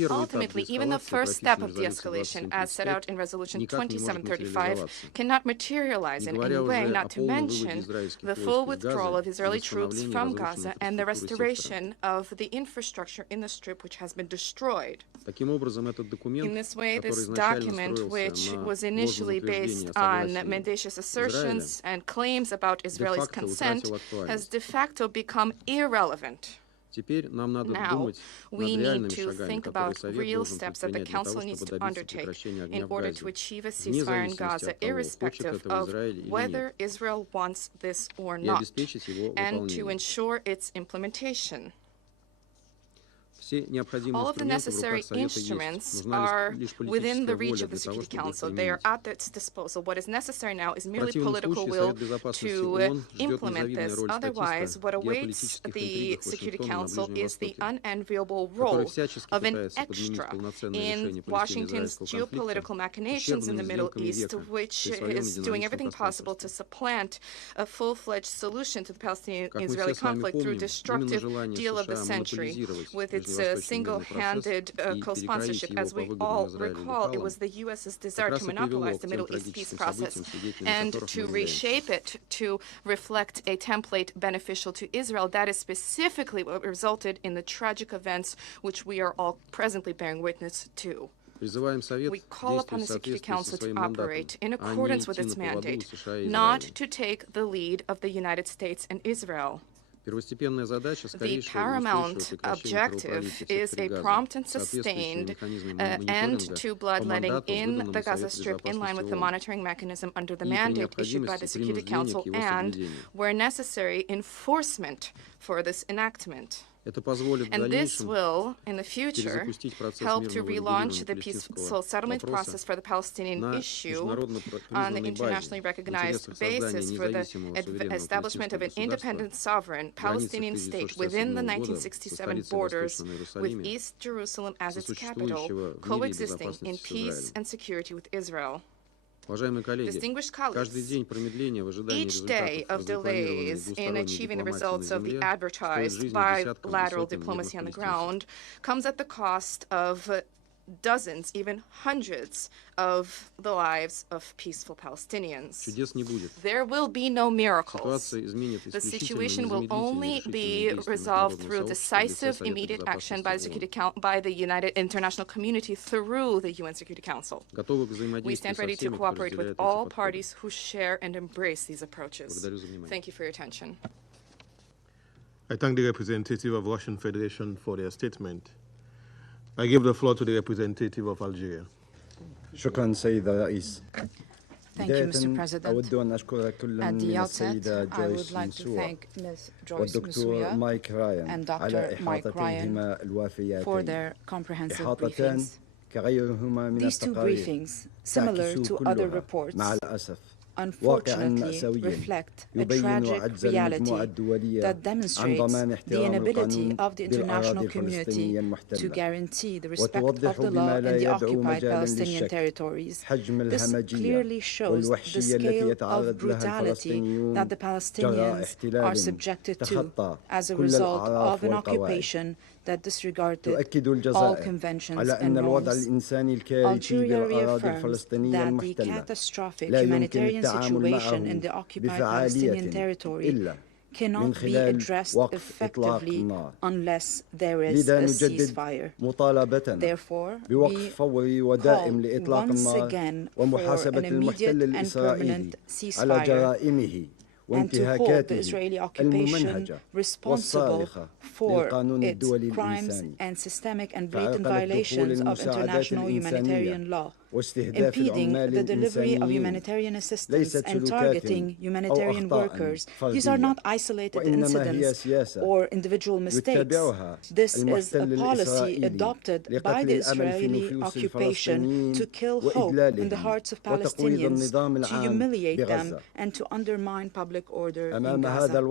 Ultimately, even the first step of de-escalation, as set out in Resolution 2735, cannot materialize in any way, not to mention the full withdrawal of Israeli troops from Gaza and the restoration of the infrastructure in the Strip, which has been destroyed. In this way, this document, which was initially based on mendacious assertions and claims about Israel's consent, has de facto become irrelevant. Now, we need to think about real steps that the Council needs to undertake in order to achieve a ceasefire in Gaza, irrespective of whether Israel wants this or not, and to ensure its implementation. All of the necessary instruments are within the reach of the Security Council. They are at its disposal. What is necessary now is merely political will to implement this. Otherwise, what awaits the Security Council is the unenviable role of an extra in Washington's geopolitical machinations in the Middle East, which is doing everything possible to supplant a full-fledged solution to the Palestinian-Israeli conflict through destructive deal of the century with its single-handed co-sponsorship. As we all recall, it was the U.S.'s desire to monopolize the Middle East peace process and to reshape it to reflect a template beneficial to Israel. That is specifically what resulted in the tragic events which we are all presently bearing witness to. We call upon the Security Council to operate in accordance with its mandate, not to take the lead of the United States and Israel. The paramount objective is a prompt and sustained end to bloodletting in the Gaza Strip in line with the monitoring mechanism under the mandate issued by the Security Council and, where necessary, enforcement for this enactment. And this will, in the future, help to relaunch the peaceful settlement process for the Palestinian issue on the internationally recognized basis for the establishment of an independent, sovereign Palestinian state within the 1967 borders, with East Jerusalem as its capital, coexisting in peace and security with Israel. Distinguished colleagues, each day of delays in achieving the results of the advertised bilateral diplomacy on the ground comes at the cost of dozens, even hundreds of the lives of peaceful Palestinians. There will be no miracles. The situation will only be resolved through decisive, immediate action by the United International Community through the UN Security Council. We stand ready to cooperate with all parties who share and embrace these approaches. Thank you for your attention. I thank the representative of Russian Federation for their statement. I give the floor to the representative of Algeria. Thank you, Mr. President. At the outset, I would like to thank Ms. Joyce Msuya and Dr. Mike Ryan for their comprehensive briefings. These two briefings, similar to other reports, unfortunately reflect a tragic reality that demonstrates the inability of the international community to guarantee the respect of the law in the occupied Palestinian territories. This clearly shows the scale of brutality that the Palestinians are subjected to as a result of an occupation that disregarded all conventions and norms. Algeria reaffirms that the catastrophic humanitarian situation in the occupied Palestinian territory cannot be addressed effectively unless there is a ceasefire. Therefore, we call once again for an immediate and permanent ceasefire and to hold the Israeli occupation responsible for its crimes and systemic and blatant violations of international humanitarian law, impeding the delivery of humanitarian assistance and targeting humanitarian workers. These are not isolated incidents or individual mistakes. This is a policy adopted by the Israeli occupation to kill hope in the hearts of Palestinians, to humiliate them, and to undermine public order in Gaza.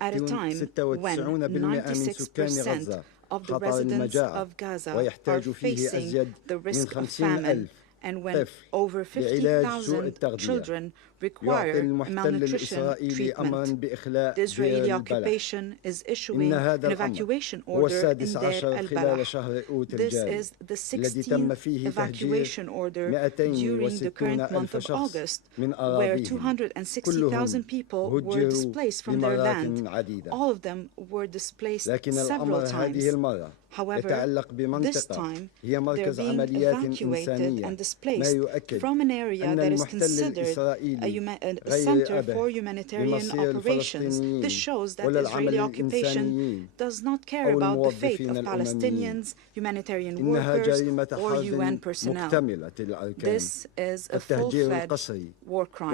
At a time when 96% of the residents of Gaza are facing the risk of famine, and when over 50,000 children require malnutrition treatment, the Israeli occupation is issuing an evacuation order in Deir al-Balah. This is the 16th evacuation order during the current month of August, where 260,000 people were displaced from their land. All of them were displaced several times. However, this time, they're being evacuated and displaced from an area that is considered a center for humanitarian operations. This shows that the Israeli occupation does not care about the fate of Palestinians, humanitarian workers, or UN personnel. This is a full-fledged war crime,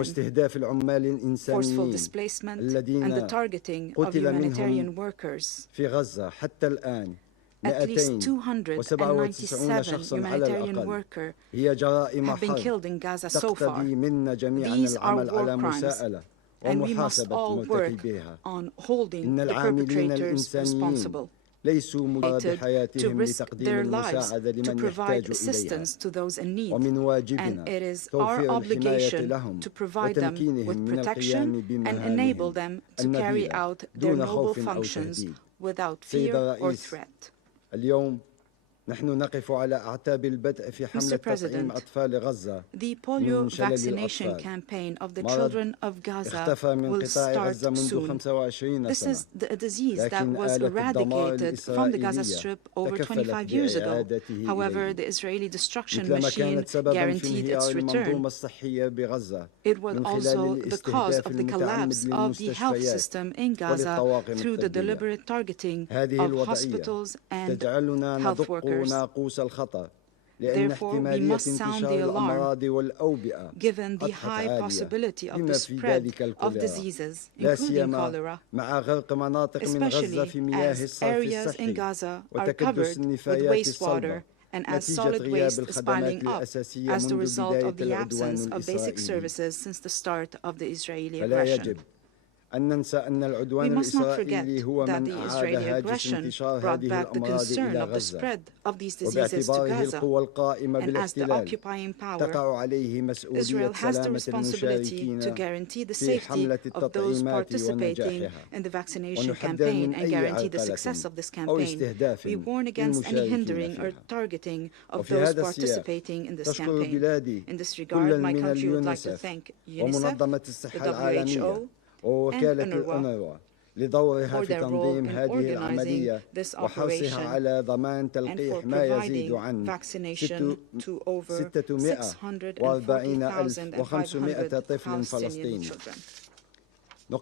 forceful displacement, and the targeting of humanitarian workers. At least 297 humanitarian workers have been killed in Gaza so far. These are war crimes, and we must all work on holding the perpetrators responsible. To risk their lives to provide assistance to those in need, and it is our obligation to provide them with protection and enable them to carry out their noble functions without fear or threat. Mr. President, the polio vaccination campaign of the children of Gaza will start soon. This is a disease that was eradicated from the Gaza Strip over 25 years ago. However, the Israeli destruction machine guaranteed its return. It was also the cause of the collapse of the health system in Gaza through the deliberate targeting of hospitals and health workers. Therefore, we must sound the alarm, given the high possibility of the spread of diseases, including cholera, especially as areas in Gaza are covered with wastewater and as solid waste is piling up as the result of the absence of basic services since the start of the Israeli aggression. We must not forget that the Israeli aggression brought back the concern of the spread of these diseases to Gaza, and as the occupying power, Israel has the responsibility to guarantee the safety of those participating in the vaccination campaign and guarantee the success of this campaign. We warn against any hindering or targeting of those participating in this campaign. In this regard, my country would like to thank UNICEF, the WHO, and UNRWA for their role in organizing this operation and for providing vaccination to over 640,500 Palestinian children. We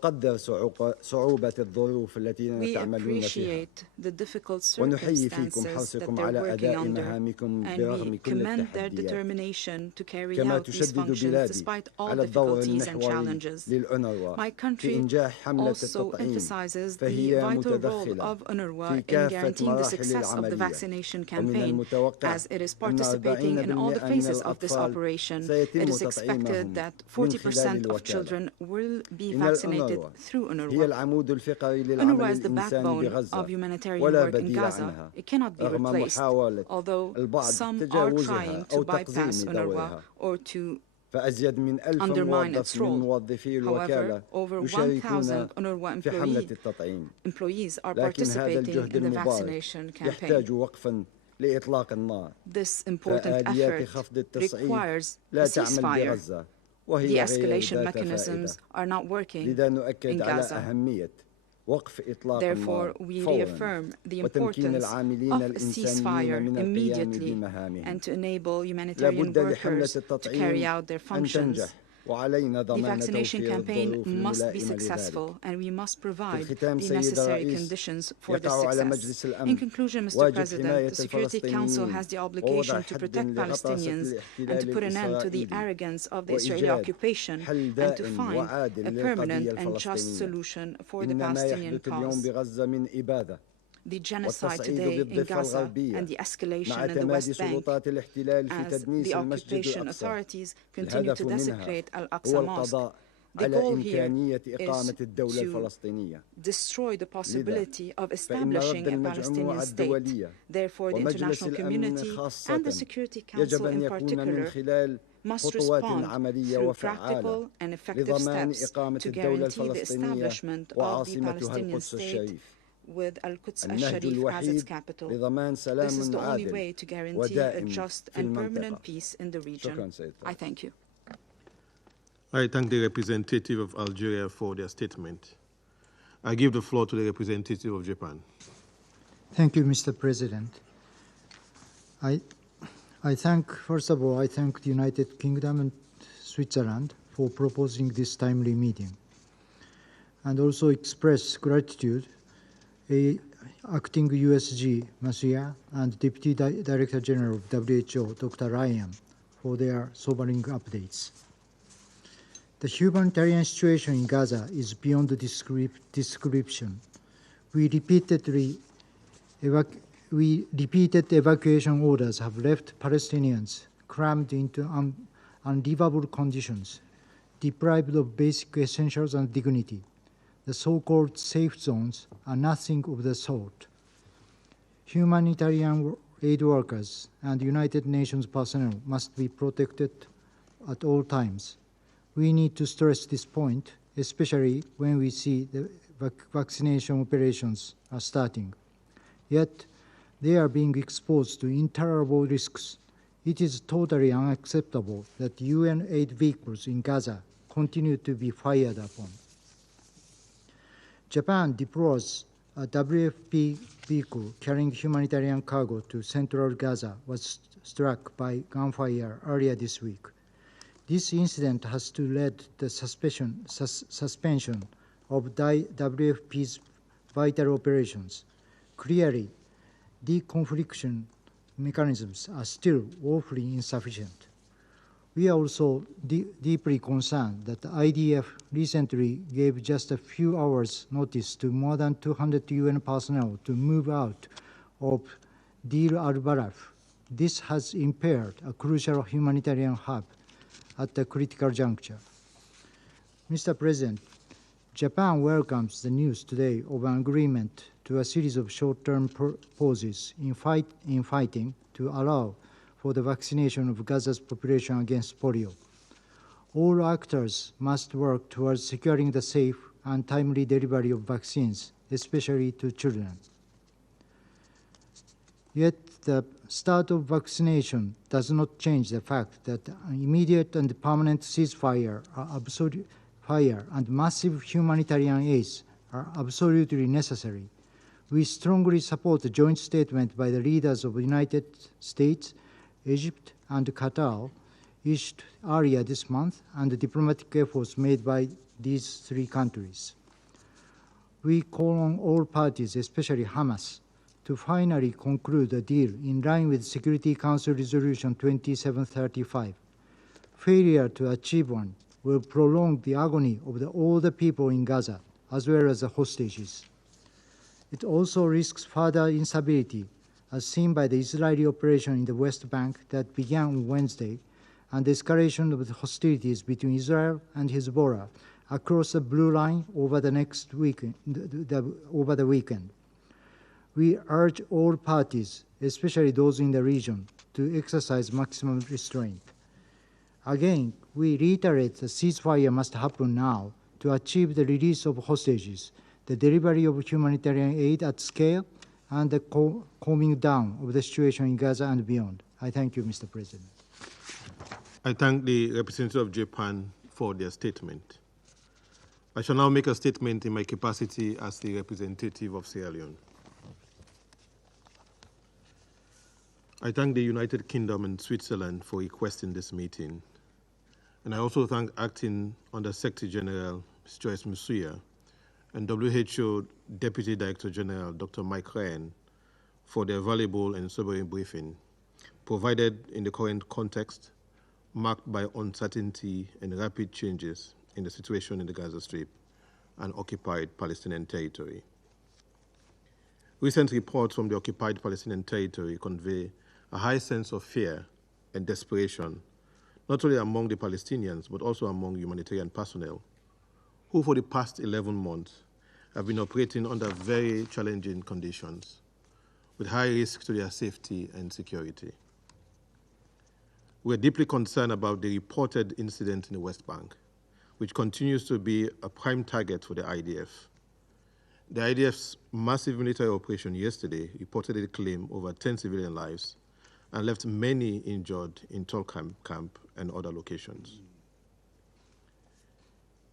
appreciate the difficult circumstances that they're working under, and we commend their determination to carry out these functions despite all difficulties and challenges. My country also emphasizes the vital role of UNRWA in guaranteeing the success of the vaccination campaign. As it is participating in all the phases of this operation, it is expected that 40% of children will be vaccinated through UNRWA. UNRWA is the backbone of humanitarian work in Gaza. It cannot be replaced, although some are trying to bypass UNRWA or to undermine its role. However, over 1,000 UNRWA employees are participating in the vaccination campaign. This important effort requires a ceasefire. The escalation mechanisms are not working in Gaza. Therefore, we reaffirm the importance of a ceasefire immediately and to enable humanitarian workers to carry out their functions. The vaccination campaign must be successful, and we must provide the necessary conditions for this success. In conclusion, Mr. President, the Security Council has the obligation to protect Palestinians and to put an end to the arrogance of the Israeli occupation and to find a permanent and just solution for the Palestinian cause. The genocide today in Gaza and the escalation in the West Bank as the occupation authorities continue to desecrate Al-Aqsa Mosque. The goal here is to destroy the possibility of establishing a Palestinian state. Therefore, the international community and the Security Council in particular must respond through practical and effective steps to guarantee the establishment of the Palestinian state with Al-Quds al-Sharif as its capital. This is the only way to guarantee a just and permanent peace in the region. I thank you. I thank the representative of Algeria for their statement. I give the floor to the representative of Japan. Thank you, Mr. President. First of all, I thank the United Kingdom and Switzerland for proposing this timely meeting, and also express gratitude Acting USG Masuya and Deputy Director General of WHO, Dr. Ryan, for their sobering updates. The humanitarian situation in Gaza is beyond description. Repeated evacuation orders have left Palestinians crammed into unlivable conditions, deprived of basic essentials and dignity. The so-called safe zones are nothing of the sort. Humanitarian aid workers and United Nations personnel must be protected at all times. We need to stress this point, especially when we see the vaccination operations are starting. Yet, They are being exposed to intolerable risks. It is totally unacceptable that UN aid vehicles in Gaza continue to be fired upon. Japan deplores a WFP vehicle carrying humanitarian cargo to central Gaza was struck by gunfire earlier this week. This incident has to lead to the suspension of WFP's vital operations. Clearly, deconfliction mechanisms are still woefully insufficient. We are also deeply concerned that the IDF recently gave just a few hours' notice to more than 200 UN personnel to move out of Deir al-Balah. This has impaired a crucial humanitarian hub at a critical juncture. Mr. President, Japan welcomes the news today of an agreement to a series of short-term pauses in fighting to allow for the vaccination of Gaza's population against polio. All actors must work towards securing the safe and timely delivery of vaccines, especially to children. Yet the start of vaccination does not change the fact that an immediate and permanent ceasefire and massive humanitarian aid are absolutely necessary. We strongly support the joint statement by the leaders of the United States, Egypt, and Qatar issued earlier this month, and the diplomatic efforts made by these three countries. We call on all parties, especially Hamas, to finally conclude a deal in line with Security Council Resolution 2735. Failure to achieve one will prolong the agony of all the people in Gaza, as well as the hostages. It also risks further instability, as seen by the Israeli operation in the West Bank that began on Wednesday, and the escalation of the hostilities between Israel and Hezbollah across the blue line over the weekend. We urge all parties, especially those in the region, to exercise maximum restraint. Again, we reiterate the ceasefire must happen now to achieve the release of hostages, the delivery of humanitarian aid at scale, and the calming down of the situation in Gaza and beyond. I thank you, Mr. President. I thank the representative of Japan for their statement. I shall now make a statement in my capacity as the representative of Sierra Leone. I thank the United Kingdom and Switzerland for requesting this meeting. And I also thank Acting Under Secretary General Ms. Joyce Msuya and WHO Deputy Director General Dr. Mike Ryan for their valuable and sobering briefing, provided in the current context marked by uncertainty and rapid changes in the situation in the Gaza Strip and occupied Palestinian territory. Recent reports from the occupied Palestinian territory convey a high sense of fear and desperation, not only among the Palestinians, but also among humanitarian personnel, who for the past 11 months have been operating under very challenging conditions, with high risk to their safety and security. We are deeply concerned about the reported incident in the West Bank, which continues to be a prime target for the IDF. The IDF's massive military operation yesterday reportedly claimed over 10 civilian lives and left many injured in Tol Camp and other locations.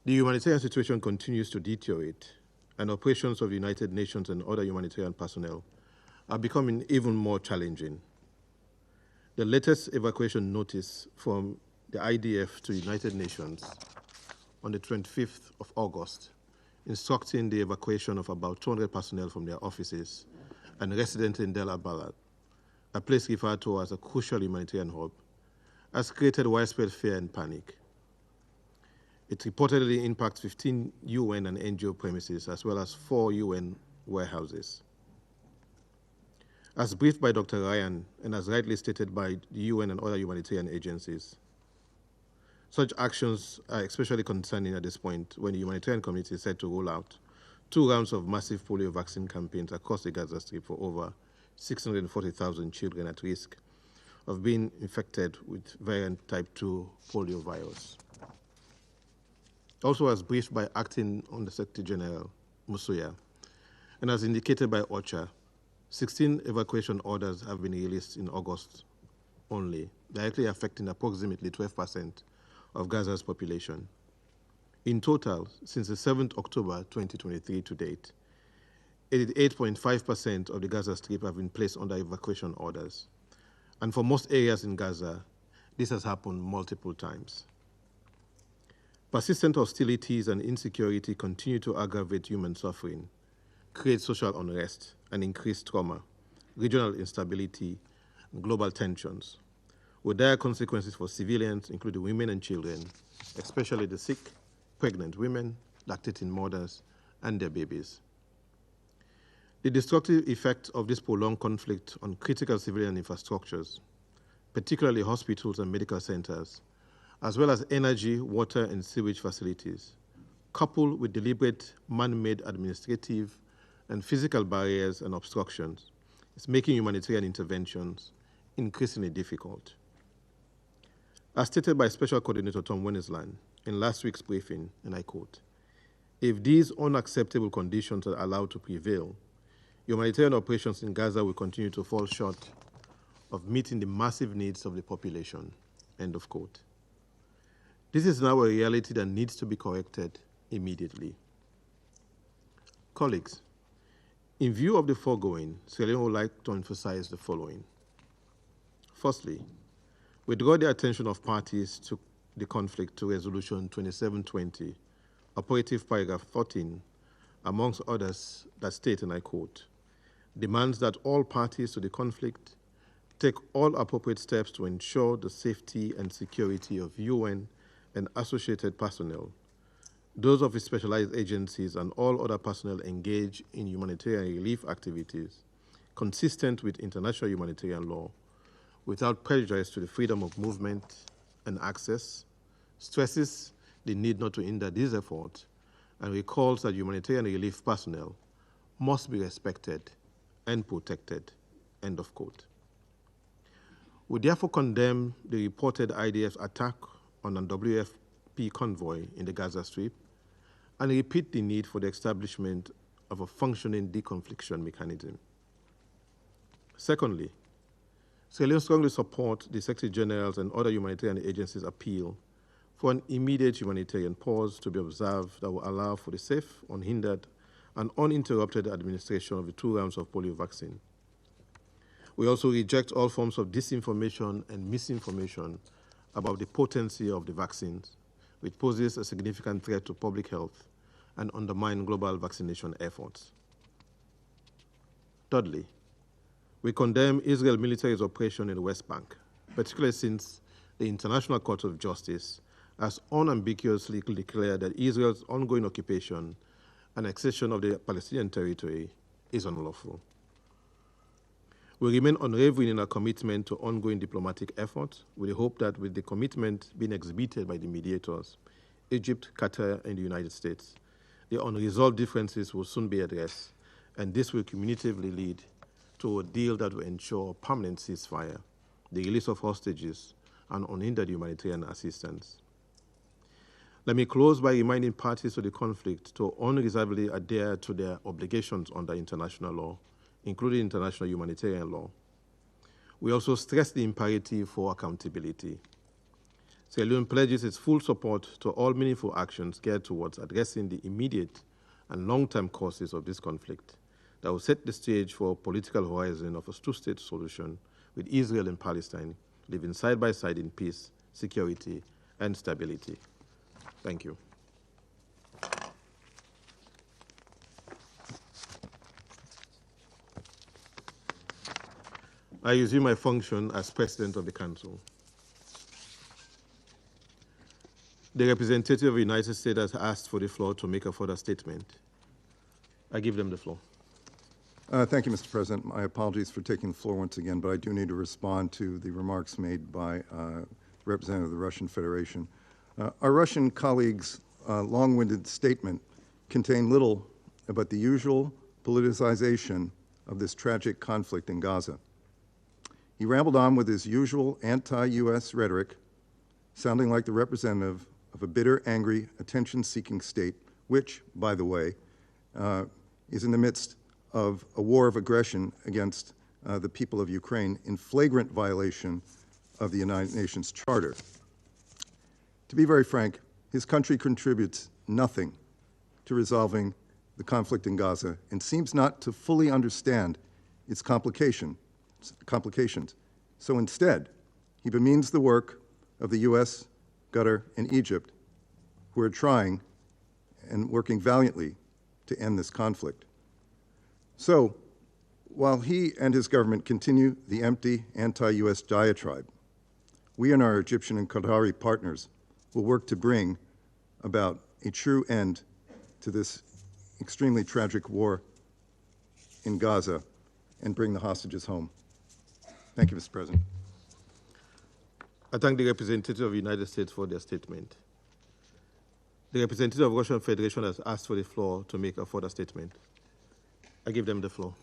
The humanitarian situation continues to deteriorate, and operations of the United Nations and other humanitarian personnel are becoming even more challenging. The latest evacuation notice from the IDF to the United Nations on the 25th of August, instructing the evacuation of about 200 personnel from their offices and residents in Deir al-Balah, a place referred to as a crucial humanitarian hub, has created widespread fear and panic. It reportedly impacts 15 UN and NGO premises, as well as 4 UN warehouses. As briefed by Dr. Ryan, and as rightly stated by the UN and other humanitarian agencies, such actions are especially concerning at this point when the humanitarian community is set to roll out 2 rounds of massive polio vaccine campaigns across the Gaza Strip for over 640,000 children at risk of being infected with variant type 2 polio virus. Also, as briefed by Acting Under Secretary General Msuya, and as indicated by OCHA, 16 evacuation orders have been released in August only, directly affecting approximately 12% of Gaza's population. In total, since the 7th October 2023 to date, 88.5% of the Gaza Strip have been placed under evacuation orders. And for most areas in Gaza, this has happened multiple times. Persistent hostilities and insecurity continue to aggravate human suffering, create social unrest, and increase trauma, regional instability, and global tensions, with dire consequences for civilians, including women and children, especially the sick, pregnant women, lactating mothers, and their babies. The destructive effect of this prolonged conflict on critical civilian infrastructures, particularly hospitals and medical centers, as well as energy, water, and sewage facilities, coupled with deliberate man-made administrative and physical barriers and obstructions, is making humanitarian interventions increasingly difficult. As stated by Special Coordinator Tom Wennesland in last week's briefing, and I quote, "If these unacceptable conditions are allowed to prevail, humanitarian operations in Gaza will continue to fall short of meeting the massive needs of the population," end of quote. This is now a reality that needs to be corrected immediately. Colleagues, in view of the foregoing, Sierra Leone would like to emphasize the following. Firstly, we draw the attention of parties to the conflict to Resolution 2720, Operative Paragraph 13, amongst others, that state, and I quote, "demands that all parties to the conflict take all appropriate steps to ensure the safety and security of UN and associated personnel, those of its specialized agencies, and all other personnel engaged in humanitarian relief activities consistent with international humanitarian law, without prejudice to the freedom of movement and access, stresses the need not to hinder these efforts, and recalls that humanitarian relief personnel must be respected and protected," end of quote. We therefore condemn the reported IDF attack on a WFP convoy in the Gaza Strip and repeat the need for the establishment of a functioning deconfliction mechanism. Secondly, Sierra Leone strongly supports the Secretary General's and other humanitarian agencies' appeal for an immediate humanitarian pause to be observed that will allow for the safe, unhindered, and uninterrupted administration of the 2 rounds of polio vaccine. We also reject all forms of disinformation and misinformation about the potency of the vaccines, which poses a significant threat to public health and undermine global vaccination efforts. Thirdly, we condemn Israel military's operation in the West Bank, particularly since the International Court of Justice has unambiguously declared that Israel's ongoing occupation and accession of the Palestinian territory is unlawful. We remain unwavering in our commitment to ongoing diplomatic efforts, with the hope that with the commitment being exhibited by the mediators, Egypt, Qatar, and the United States, the unresolved differences will soon be addressed, and this will cumulatively lead to a deal that will ensure a permanent ceasefire, the release of hostages, and unhindered humanitarian assistance. Let me close by reminding parties to the conflict to unreservedly adhere to their obligations under international law, including international humanitarian law. We also stress the imperative for accountability. Sierra Leone pledges its full support to all meaningful actions geared towards addressing the immediate and long-term causes of this conflict that will set the stage for a political horizon of a two-state solution with Israel and Palestine living side by side in peace, security, and stability. Thank you. I resume my function as President of the Council. The representative of the United States has asked for the floor to make a further statement. I give them the floor. Thank you, Mr. President. My apologies for taking the floor once again, but I do need to respond to the remarks made by the representative of the Russian Federation. Our Russian colleagues' long-winded statement contained little but the usual politicization of this tragic conflict in Gaza. He rambled on with his usual anti-U.S. rhetoric, sounding like the representative of a bitter, angry, attention-seeking state, which, by the way, is in the midst of a war of aggression against the people of Ukraine in flagrant violation of the United Nations Charter. To be very frank, his country contributes nothing to resolving the conflict in Gaza and seems not to fully understand its complications. So instead, he bemeans the work of the US, Qatar, and Egypt, who are trying and working valiantly to end this conflict. So, while he and his government continue the empty anti-US diatribe, we and our Egyptian and Qatari partners will work to bring about a true end to this extremely tragic war in Gaza and bring the hostages home. Thank you, Mr. President. I thank the representative of the United States for their statement. The representative of the Russian Federation has asked for the floor to make a further statement. I give them the floor.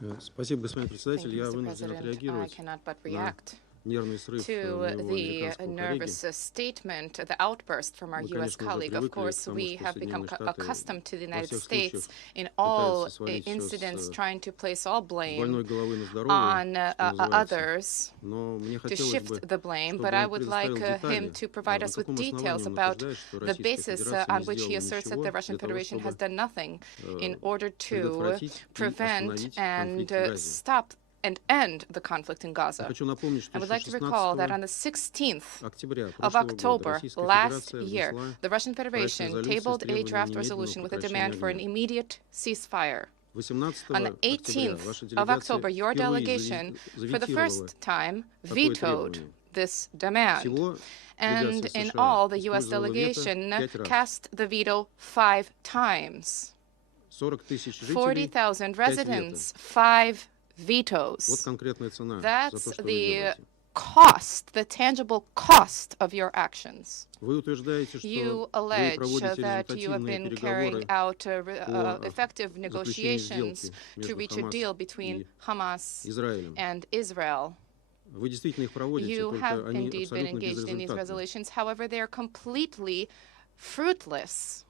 Thank you, Mr. President. I cannot but react to the nervous statement, the outburst from our U.S. colleague. Of course, we have become accustomed to the United States in all incidents trying to place all blame on others, to shift the blame. But I would like him to provide us with details about the basis on which he asserts that the Russian Federation has done nothing in order to prevent and stop and end the conflict in Gaza. I would like to recall that on the 16th of October last year, the Russian Federation tabled a draft resolution with a demand for an immediate ceasefire. On the 18th of October, your delegation, for the first time, vetoed this demand. And in all, the U.S. delegation cast the veto 5 times. 40,000 residents, 5 vetoes. That's the cost, the tangible cost of your actions. You allege that you have been carrying out effective negotiations to reach a deal between Hamas and Israel. You have indeed been engaged in these resolutions. However, they are completely fruitless.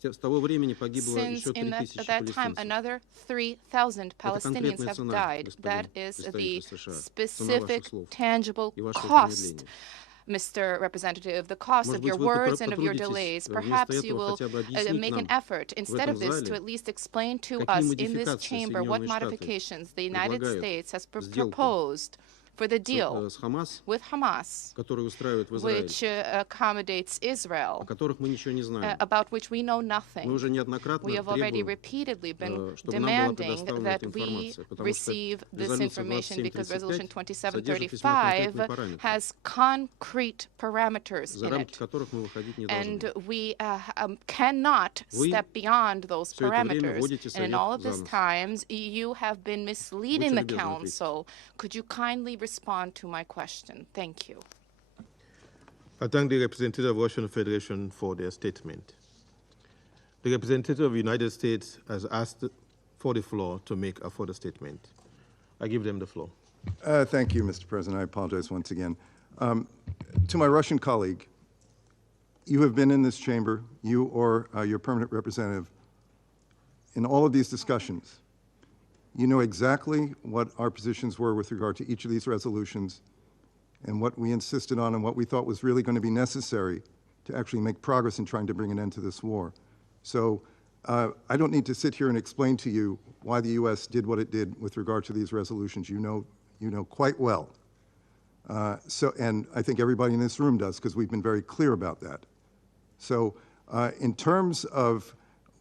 Since at that time, another 3,000 Palestinians have died. That is the specific, tangible cost, Mr. Representative, the cost of your words and of your delays. Perhaps you will make an effort, instead of this, to at least explain to us in this chamber what modifications the United States has proposed for the deal with Hamas, which accommodates Israel, about which we know nothing. We have already repeatedly been demanding that we receive this information because Resolution 2735 has concrete parameters in it, and we cannot step beyond those parameters. And in all of these times, you have been misleading the Council. Could you kindly respond to my question? Thank you. I thank the representative of the Russian Federation for their statement. The representative of the United States has asked for the floor to make a further statement. I give them the floor. Thank you, Mr. President. I apologize once again. To my Russian colleague, you have been in this chamber, you or your permanent representative, in all of these discussions. You know exactly what our positions were with regard to each of these resolutions and what we insisted on and what we thought was really going to be necessary to actually make progress in trying to bring an end to this war. So I don't need to sit here and explain to you why the U.S. did what it did with regard to these resolutions. You know quite well. And I think everybody in this room does, because we've been very clear about that. So in terms of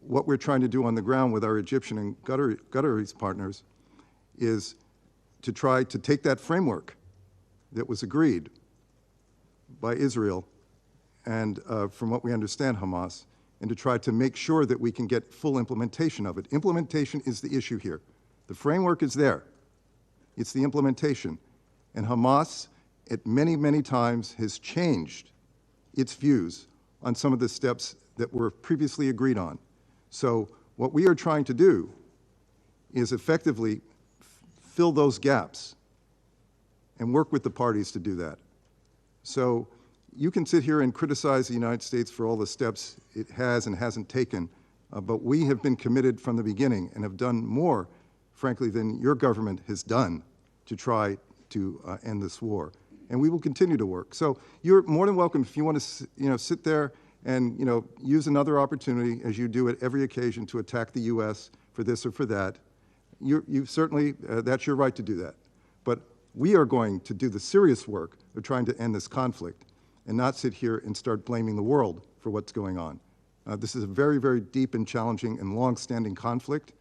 what we're trying to do on the ground with our Egyptian and Qatari partners is to try to take that framework that was agreed by Israel and, from what we understand, Hamas, and to try to make sure that we can get full implementation of it. Implementation is the issue here. The framework is there. It's the implementation. And Hamas, at many, many times, has changed its views on some of the steps that were previously agreed on. So what we are trying to do is effectively fill those gaps and work with the parties to do that. So you can sit here and criticize the United States for all the steps it has and hasn't taken, but we have been committed from the beginning and have done more frankly, than your government has done to try to end this war. And we will continue to work. So you're more than welcome if you want to, sit there and, use another opportunity, as you do at every occasion, to attack the U.S. for this or for that. You certainly, that's your right to do that. But we are going to do the serious work of trying to end this conflict and not sit here and start blaming the world for what's going on. This is a very, very deep and challenging and long-standing conflict,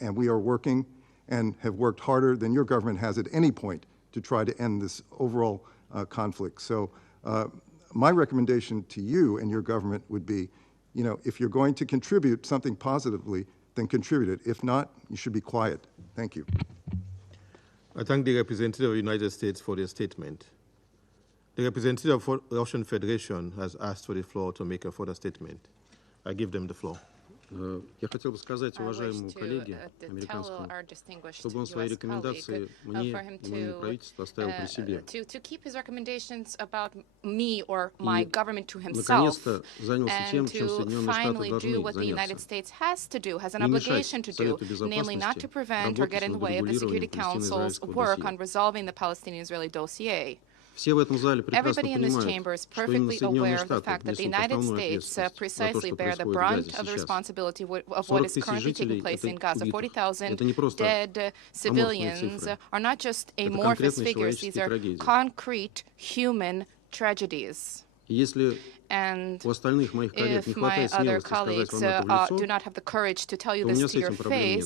and we are working and have worked harder than your government has at any point to try to end this overall conflict. So my recommendation to you and your government would be, if you're going to contribute something positively, then contribute it. If not, you should be quiet. Thank you. I thank the representative of the United States for their statement. The representative of the Russian Federation has asked for the floor to make a further statement. I give them the floor. Я хотел бы сказать уважаемому коллеге американскому, чтобы он свои рекомендации мне и моему правительству оставил при себе. Наконец-то занялся тем, чем Соединенные Штаты должны заняться. Не мешать Совету Безопасности работать над урегулированием палестино-израильского досье. Все в этом зале прекрасно понимают, что именно Соединенные Штаты несут основную ответственность за то, что происходит в Газе сейчас. 40 тысяч жителей убитых. Это не просто аморфные цифры. Это конкретные человеческие трагедии. И если у остальных моих коллег не хватает смелости сказать вам это в лицо, то у меня с этим проблем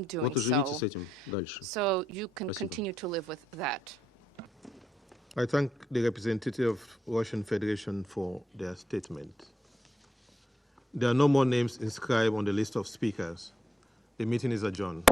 нет. Вот и живите с этим дальше. Спасибо. I thank the representative of Russian Federation for their statement. There are no more names inscribed on the list of speakers. The meeting is adjourned.